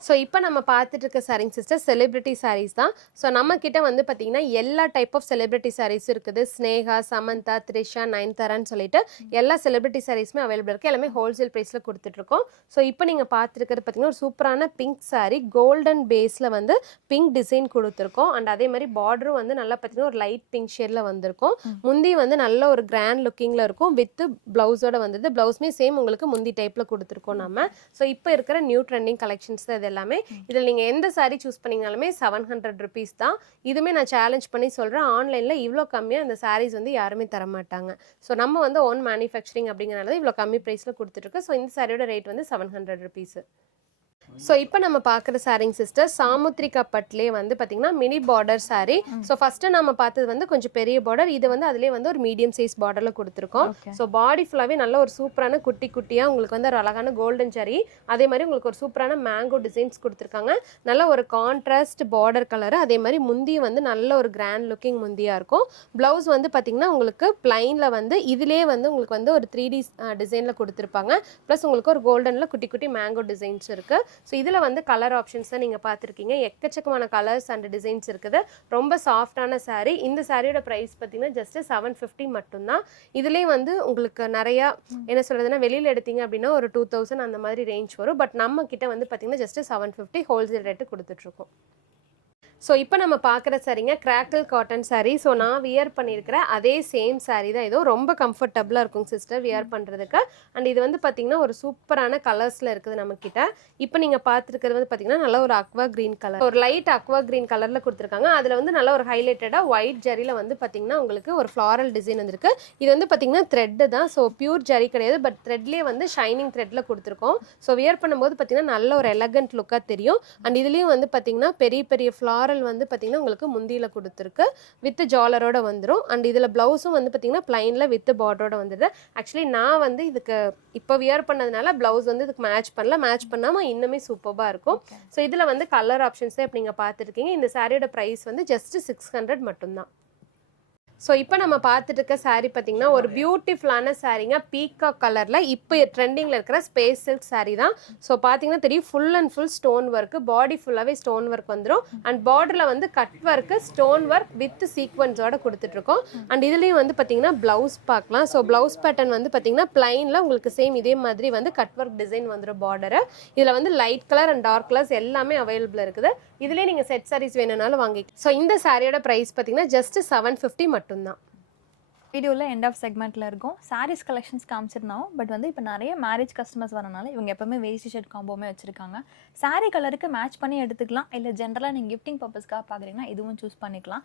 ஸோ இப்போ நம்ம பார்த்துட்டு இருக்க சாரிங் சிஸ்டர் செலிபிரிட்டி சாரீஸ் தான். ஸோ நம்ம கிட்ட வந்து பார்த்தீங்கன்னா எல்லா டைப் ஆஃப் செலிபிரிட்டி சாரீஸ் இருக்குது. ஸ்னேகா, சமந்தா, த்ரிஷா, நயன்தாரான்னு சொல்லிட்டு எல்லா செலிபிரிட்டி சாரீஸுமே அவைலபிள் இருக்குது. எல்லாமே ஹோல்சேல் ப்ரைஸில் கொடுத்துட்ருக்கோம். ஸோ இப்போ நீங்கள் பார்த்துருக்கிறது பார்த்தீங்கன்னா ஒரு சூப்பரான பிங்க் சாரீ, கோல்டன் பேஸில் வந்து பிங்க் டிசைன் கொடுத்துருக்கோம். அண்ட் அதே மாதிரி பார்டரும் வந்து நல்லா பார்த்தீங்கன்னா ஒரு லைட் பிங்க் ஷேடில் வந்திருக்கும். முந்தி வந்து நல்ல ஒரு கிராண்ட் லுக்கிங்கில் இருக்கும் வித் ப்ளவுஸோட வந்தது. ப்ளவுஸ்மே சேம் உங்களுக்கு முந்தி டைப்பில் கொடுத்துருக்கோம் நம்ம. ஸோ இப்போ இருக்கிற நியூ ட்ரெண்டிங் கலெக்ஷன்ஸ் தான் இது எல்லாமே. இதில் நீங்கள் எந்த சாரீ சூஸ் பண்ணிங்கனாலுமே 700 ருபீஸ் தான். இதுவுமே நான் சேலஞ்ச் பண்ணி சொல்கிறேன், ஆன்லைனில் இவ்வளோ கம்மியாக அந்த சாரீஸ் வந்து யாருமே தர மாட்டாங்க. ஸோ நம்ம வந்து ஓன் மேனுஃபேக்சரிங் அப்படிங்கிறனால இவ்வளோ கம்மி ப்ரைஸில் கொடுத்துட்ருக்கு. ஸோ இந்த சாரியோட ரேட் வந்து 700 ருபீஸ். ஸோ இப்போ நம்ம பார்க்குற சாரிங் சிஸ்டர் சாமுத்ரிகா பட்லேயே வந்து பார்த்தீங்கன்னா mini border sari. So first நம்ம பார்த்தது வந்து கொஞ்சம் பெரிய பார்டர். இது வந்து அதிலே வந்து ஒரு மீடியம் சைஸ் பார்டரில் கொடுத்துருக்கோம். ஸோ பாடி ஃபுல்லாகவே நல்ல ஒரு சூப்பரான குட்டி குட்டியாக உங்களுக்கு வந்து ஒரு அழகான கோல்டன் ஜரி, அதே மாதிரி உங்களுக்கு ஒரு சூப்பரான மேங்கோ டிசைன்ஸ் கொடுத்துருக்காங்க. நல்ல ஒரு கான்ட்ராஸ்ட் பார்டர் கலரு. அதே மாதிரி முந்தி வந்து நல்ல ஒரு கிராண்ட் லுக்கிங் முந்தியாக இருக்கும். ப்ளவுஸ் வந்து பார்த்தீங்கன்னா உங்களுக்கு பிளைனில் வந்து இதிலே வந்து உங்களுக்கு வந்து ஒரு 3D டிசைனில் கொடுத்துருப்பாங்க. ப்ளஸ் உங்களுக்கு ஒரு கோல்டனில் குட்டி குட்டி மேங்கோ டிசைன்ஸ் இருக்குது. ஸோ இதில் வந்து கலர் ஆப்ஷன்ஸ் தான் நீங்கள் பார்த்துருக்கீங்க. எக்கச்சக்கமான கலர்ஸ் அண்ட் டிசைன்ஸ் இருக்குது. ரொம்ப சாஃப்டான சாரீ. இந்த சாரியோட ப்ரைஸ் பார்த்தீங்கன்னா ஜஸ்ட் 750 மட்டும்தான். இதுலேயே வந்து உங்களுக்கு நிறையா என்ன சொல்கிறதுனா வெளியில் எடுத்தீங்க அப்படின்னா ஒரு 2000 அந்த மாதிரி ரேஞ்ச் வரும். பட் நம்ம கிட்ட வந்து பார்த்தீங்கன்னா ஜஸ்ட் 750 ஹோல்சேல் ரேட்டு கொடுத்துட்ருக்கோம். ஸோ இப்போ நம்ம பார்க்குற சாரீங்க கிராக்கிள் காட்டன் சாரீ. ஸோ நான் வியர் பண்ணியிருக்கிற அதே சேம் சாரீ தான். இதுவும் ரொம்ப கம்ஃபர்டபுளாக இருக்கும் சிஸ்டர் வியர் பண்ணுறதுக்கு. அண்ட் இது வந்து பார்த்தீங்கன்னா ஒரு சூப்பரான கலர்ஸில் இருக்குது நம்மக்கிட்ட. இப்போ நீங்கள் பார்த்துருக்கிறது வந்து பார்த்தீங்கன்னா நல்ல ஒரு அக்வா க்ரீன் கலர், ஒரு லைட் அக்வா க்ரீன் கலரில் கொடுத்துருக்காங்க. அதில் வந்து நல்ல ஒரு ஹைலைட்டடாக ஒயிட் ஜரியில் வந்து பார்த்தீங்கன்னா உங்களுக்கு ஒரு ஃப்ளாரல் டிசைன் வந்துருக்கு. இது வந்து பார்த்தீங்கன்னா த்ரெட்டு தான். ஸோ பியூர் ஜரி கிடையாது, பட் த்ரெட்லேயே வந்து ஷைனிங் த்ரெட்டில் கொடுத்துருக்கோம். ஸோ வியர் பண்ணும்போது பார்த்தீங்கன்னா நல்ல ஒரு எலகண்ட் லுக்காக தெரியும். அண்ட் இதுலேயும் வந்து பார்த்தீங்கன்னா பெரிய பெரிய ஃப்ளாரல் வந்து பார்த்தீங்கன்னா உங்களுக்கு முந்தியில் கொடுத்துருக்கு வித் ஜாலரோட வந்துடும். அண்ட் இதில் ப்ளவுஸும் வந்து பார்த்தீங்கன்னா பிளைனில் வித் பார்டரோட வந்துடுது. ஆக்சுவலி நான் வந்து இதுக்கு இப்போ வியர் பண்ணதுனால ப்ளவுஸ் வந்து இதுக்கு மேட்ச் பண்ணல. மேட்ச் பண்ணாமல் இன்னுமே சூப்பராக இருக்கும். ஸோ இதில் வந்து கலர் ஆப்ஷன்ஸ் தான் இப்போ நீங்கள் பார்த்துருக்கீங்க. இந்த சாரியோட ப்ரைஸ் வந்து ஜஸ்ட் 600 மட்டும்தான். ஸோ இப்போ நம்ம பார்த்துட்டு இருக்க சாரீ பார்த்தீங்கன்னா ஒரு பியூட்டிஃபுல்லான சாரீங்க, பீகாக் கலரில் இப்போ ட்ரெண்டிங்கில் இருக்கிற ஸ்பேஸ் சில்க் சாரீ தான். ஸோ பார்த்தீங்கன்னா தெரியும், full and full stone work, body ஃபுல்லாகவே ஸ்டோன் ஒர்க் வந்துடும். அண்ட் பார்டரில் வந்து cut work, stone work with சீக்வன்ஸோட கொடுத்துட்ருக்கோம். அண்ட் இதுலேயும் வந்து பார்த்தீங்கன்னா ப்ளவுஸ் பார்க்கலாம். ஸோ ப்ளவுஸ் பேட்டர்ன் வந்து பார்த்தீங்கன்னா பிளைனில் உங்களுக்கு சேம் இதே மாதிரி வந்து கட் ஒர்க் டிசைன் வந்துடும் பார்டரு. இதில் வந்து light colour and dark colours எல்லாமே அவைலபிள் இருக்குது. இதுலேயே நீங்கள் செட் சாரீஸ் வேணும்னாலும் வாங்கிக்கலாம். ஸோ இந்த சாரியோட ப்ரைஸ் பார்த்தீங்கன்னா ஜஸ்ட் 750 மட்டும்தான். வீடியோவில் எண்ட் ஆஃப் செக்மெண்ட்டில் இருக்கும். சாரீஸ் கலெக்ஷன்ஸ் காமிச்சிருந்தோம். பட் வந்து இப்போ நிறைய மேரேஜ் கஸ்டமர்ஸ் வரனால இவங்க எப்பவுமே வேஸ்டி ஷர்ட் காம்போமே வச்சுருக்காங்க. சாரீ கலருக்கு மேட்ச் பண்ணி எடுத்துக்கலாம். இல்லை ஜென்ரலாக நீங்கள் கிஃப்டிங் பர்பஸ்க்காக பார்க்குறீங்கன்னா இதுவும் சூஸ் பண்ணிக்கலாம்.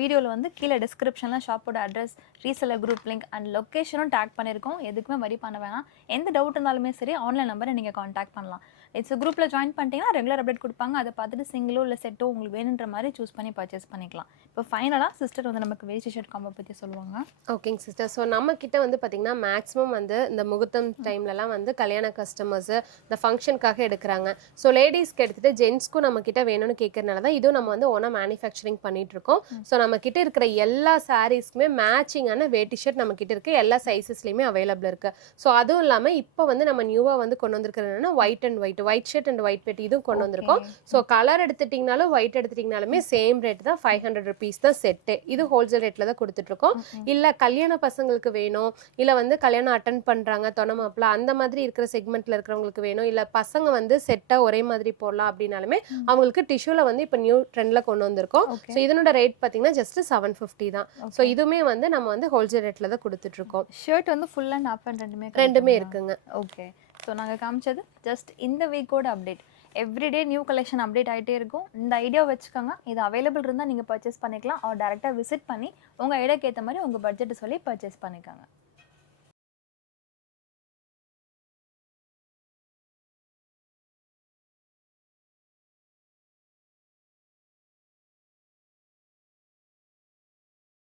வீடியோவில் வந்து கீழே டிஸ்கிரிப்ஷனில் ஷாப்போட address, reseller group link and லொக்கேஷனும் டேக் பண்ணியிருக்கோம். எதுக்குமே வரி பண்ண வேணாம். எந்த டவுட் இருந்தாலுமே சரி ஆன்லைன் நம்பரை நீங்கள் காண்டாக்ட் பண்ணலாம். இட்ஸ் குரூப்பில் ஜாயின் பண்ணிட்டீங்கன்னா ரெகுலர் அப்டேட் கொடுப்பாங்க. அதை பார்த்துட்டு சிங்கிளோ இல்லை செட்டோ உங்களுக்கு வேணுன்ற மாதிரி சூஸ் பண்ணி பர்ச்சேஸ் பண்ணிக்கலாம். இப்போ ஃபைனலாக சிஸ்டர் வந்து நமக்கு வேஸ்டி ஷர்ட் காம்போ பற்றி சொல்லுவாங்க. ஓகேங்க சிஸ்டர். ஸோ நம்ம கிட்ட வந்து பார்த்தீங்கன்னா மேக்ஸிமம் வந்து இந்த முகூர்த்தம் டைம்லலாம் வந்து கல்யாண கஸ்டமர்ஸு இந்த ஃபங்க்ஷனுக்காக எடுக்கிறாங்க. ஸோ லேடிஸ்க்கு எடுத்துகிட்டு ஜென்ஸ்க்கும் நம்ம கிட்ட வேணும்னு கேட்கறதுனால தான் இதுவும் நம்ம வந்து ஓனாக மேனுஃபேக்சரிங் பண்ணிட்டு இருக்கோம். ஸோ நம்ம கிட்ட இருக்கிற எல்லா சாரீஸ்க்குமே மேட்சிங்கான வேட்டி ஷர்ட் நம்ம கிட்ட இருக்கு. எல்லா சைஸஸ்லையுமே அவைலபிள் இருக்கு. ஸோ அதுவும் இல்லாமல் இப்போ வந்து நம்ம நியூவாக வந்து கொண்டு வந்திருக்கிறது என்னன்னா ஒயிட் ஷர்ட் அண்ட் ஒயிட் வேட்டி இதுவும் கொண்டு வந்திருக்கோம். ஸோ கலர் எடுத்துட்டிங்கனாலும் ஒயிட் எடுத்துட்டிங்கனாலுமே சேம் ரேட் தான், 500 rupees தான் செட்டு. இது ஹோல்சேல் ரேட்டில் தான் கொடுத்துட்ருக்கோம். இல்லை கல்யாண பசங்களுக்கு வேணும், இல்லை வந்து கல்யாணம் அட்டன் பண்ணுறாங்க தொண மாப்பிள்ள அந்த மாதிரி இருக்கிற செக்மெண்ட்டில் இருக்கிறவங்களுக்கு வேணும், இல்லை பசங்க வந்து செட்டாக ஒரே மாதிரி போடலாம் அப்படின்னாலுமே அவங்களுக்கு டிஷ்யூவில் வந்து இப்போ நியூ ட்ரெண்டில் கொண்டு வந்திருக்கோம். ஸோ இதனோட ரேட் பார்த்தீங்கன்னா ஜஸ்ட் 750 தான். ஸோ இதுவுமே வந்து நம்ம வந்து ஹோல்சேல் ரேட்டில் தான் கொடுத்துட்ருக்கோம். ஷர்ட் வந்து ஃபுல் அண்ட் அப் அண்ட் ரெண்டுமே இருக்குங்க. ஓகே. ஸோ நாங்கள் காமிச்சது ஜஸ்ட் இந்த வீக்கோட update. Everyday new collection update ஆகிட்டே இருக்கும். இந்த ஐடியா வச்சுக்கோங்க. இது அவைலபிள் இருந்தால் நீங்கள் பர்ச்சேஸ் பண்ணிக்கலாம். அவர் டேரெக்டாக விசிட் பண்ணி உங்கள் ஐடியாக்கு ஏற்ற மாதிரி உங்கள் பட்ஜெட்டை சொல்லி பர்ச்சேஸ் பண்ணிக்கோங்க.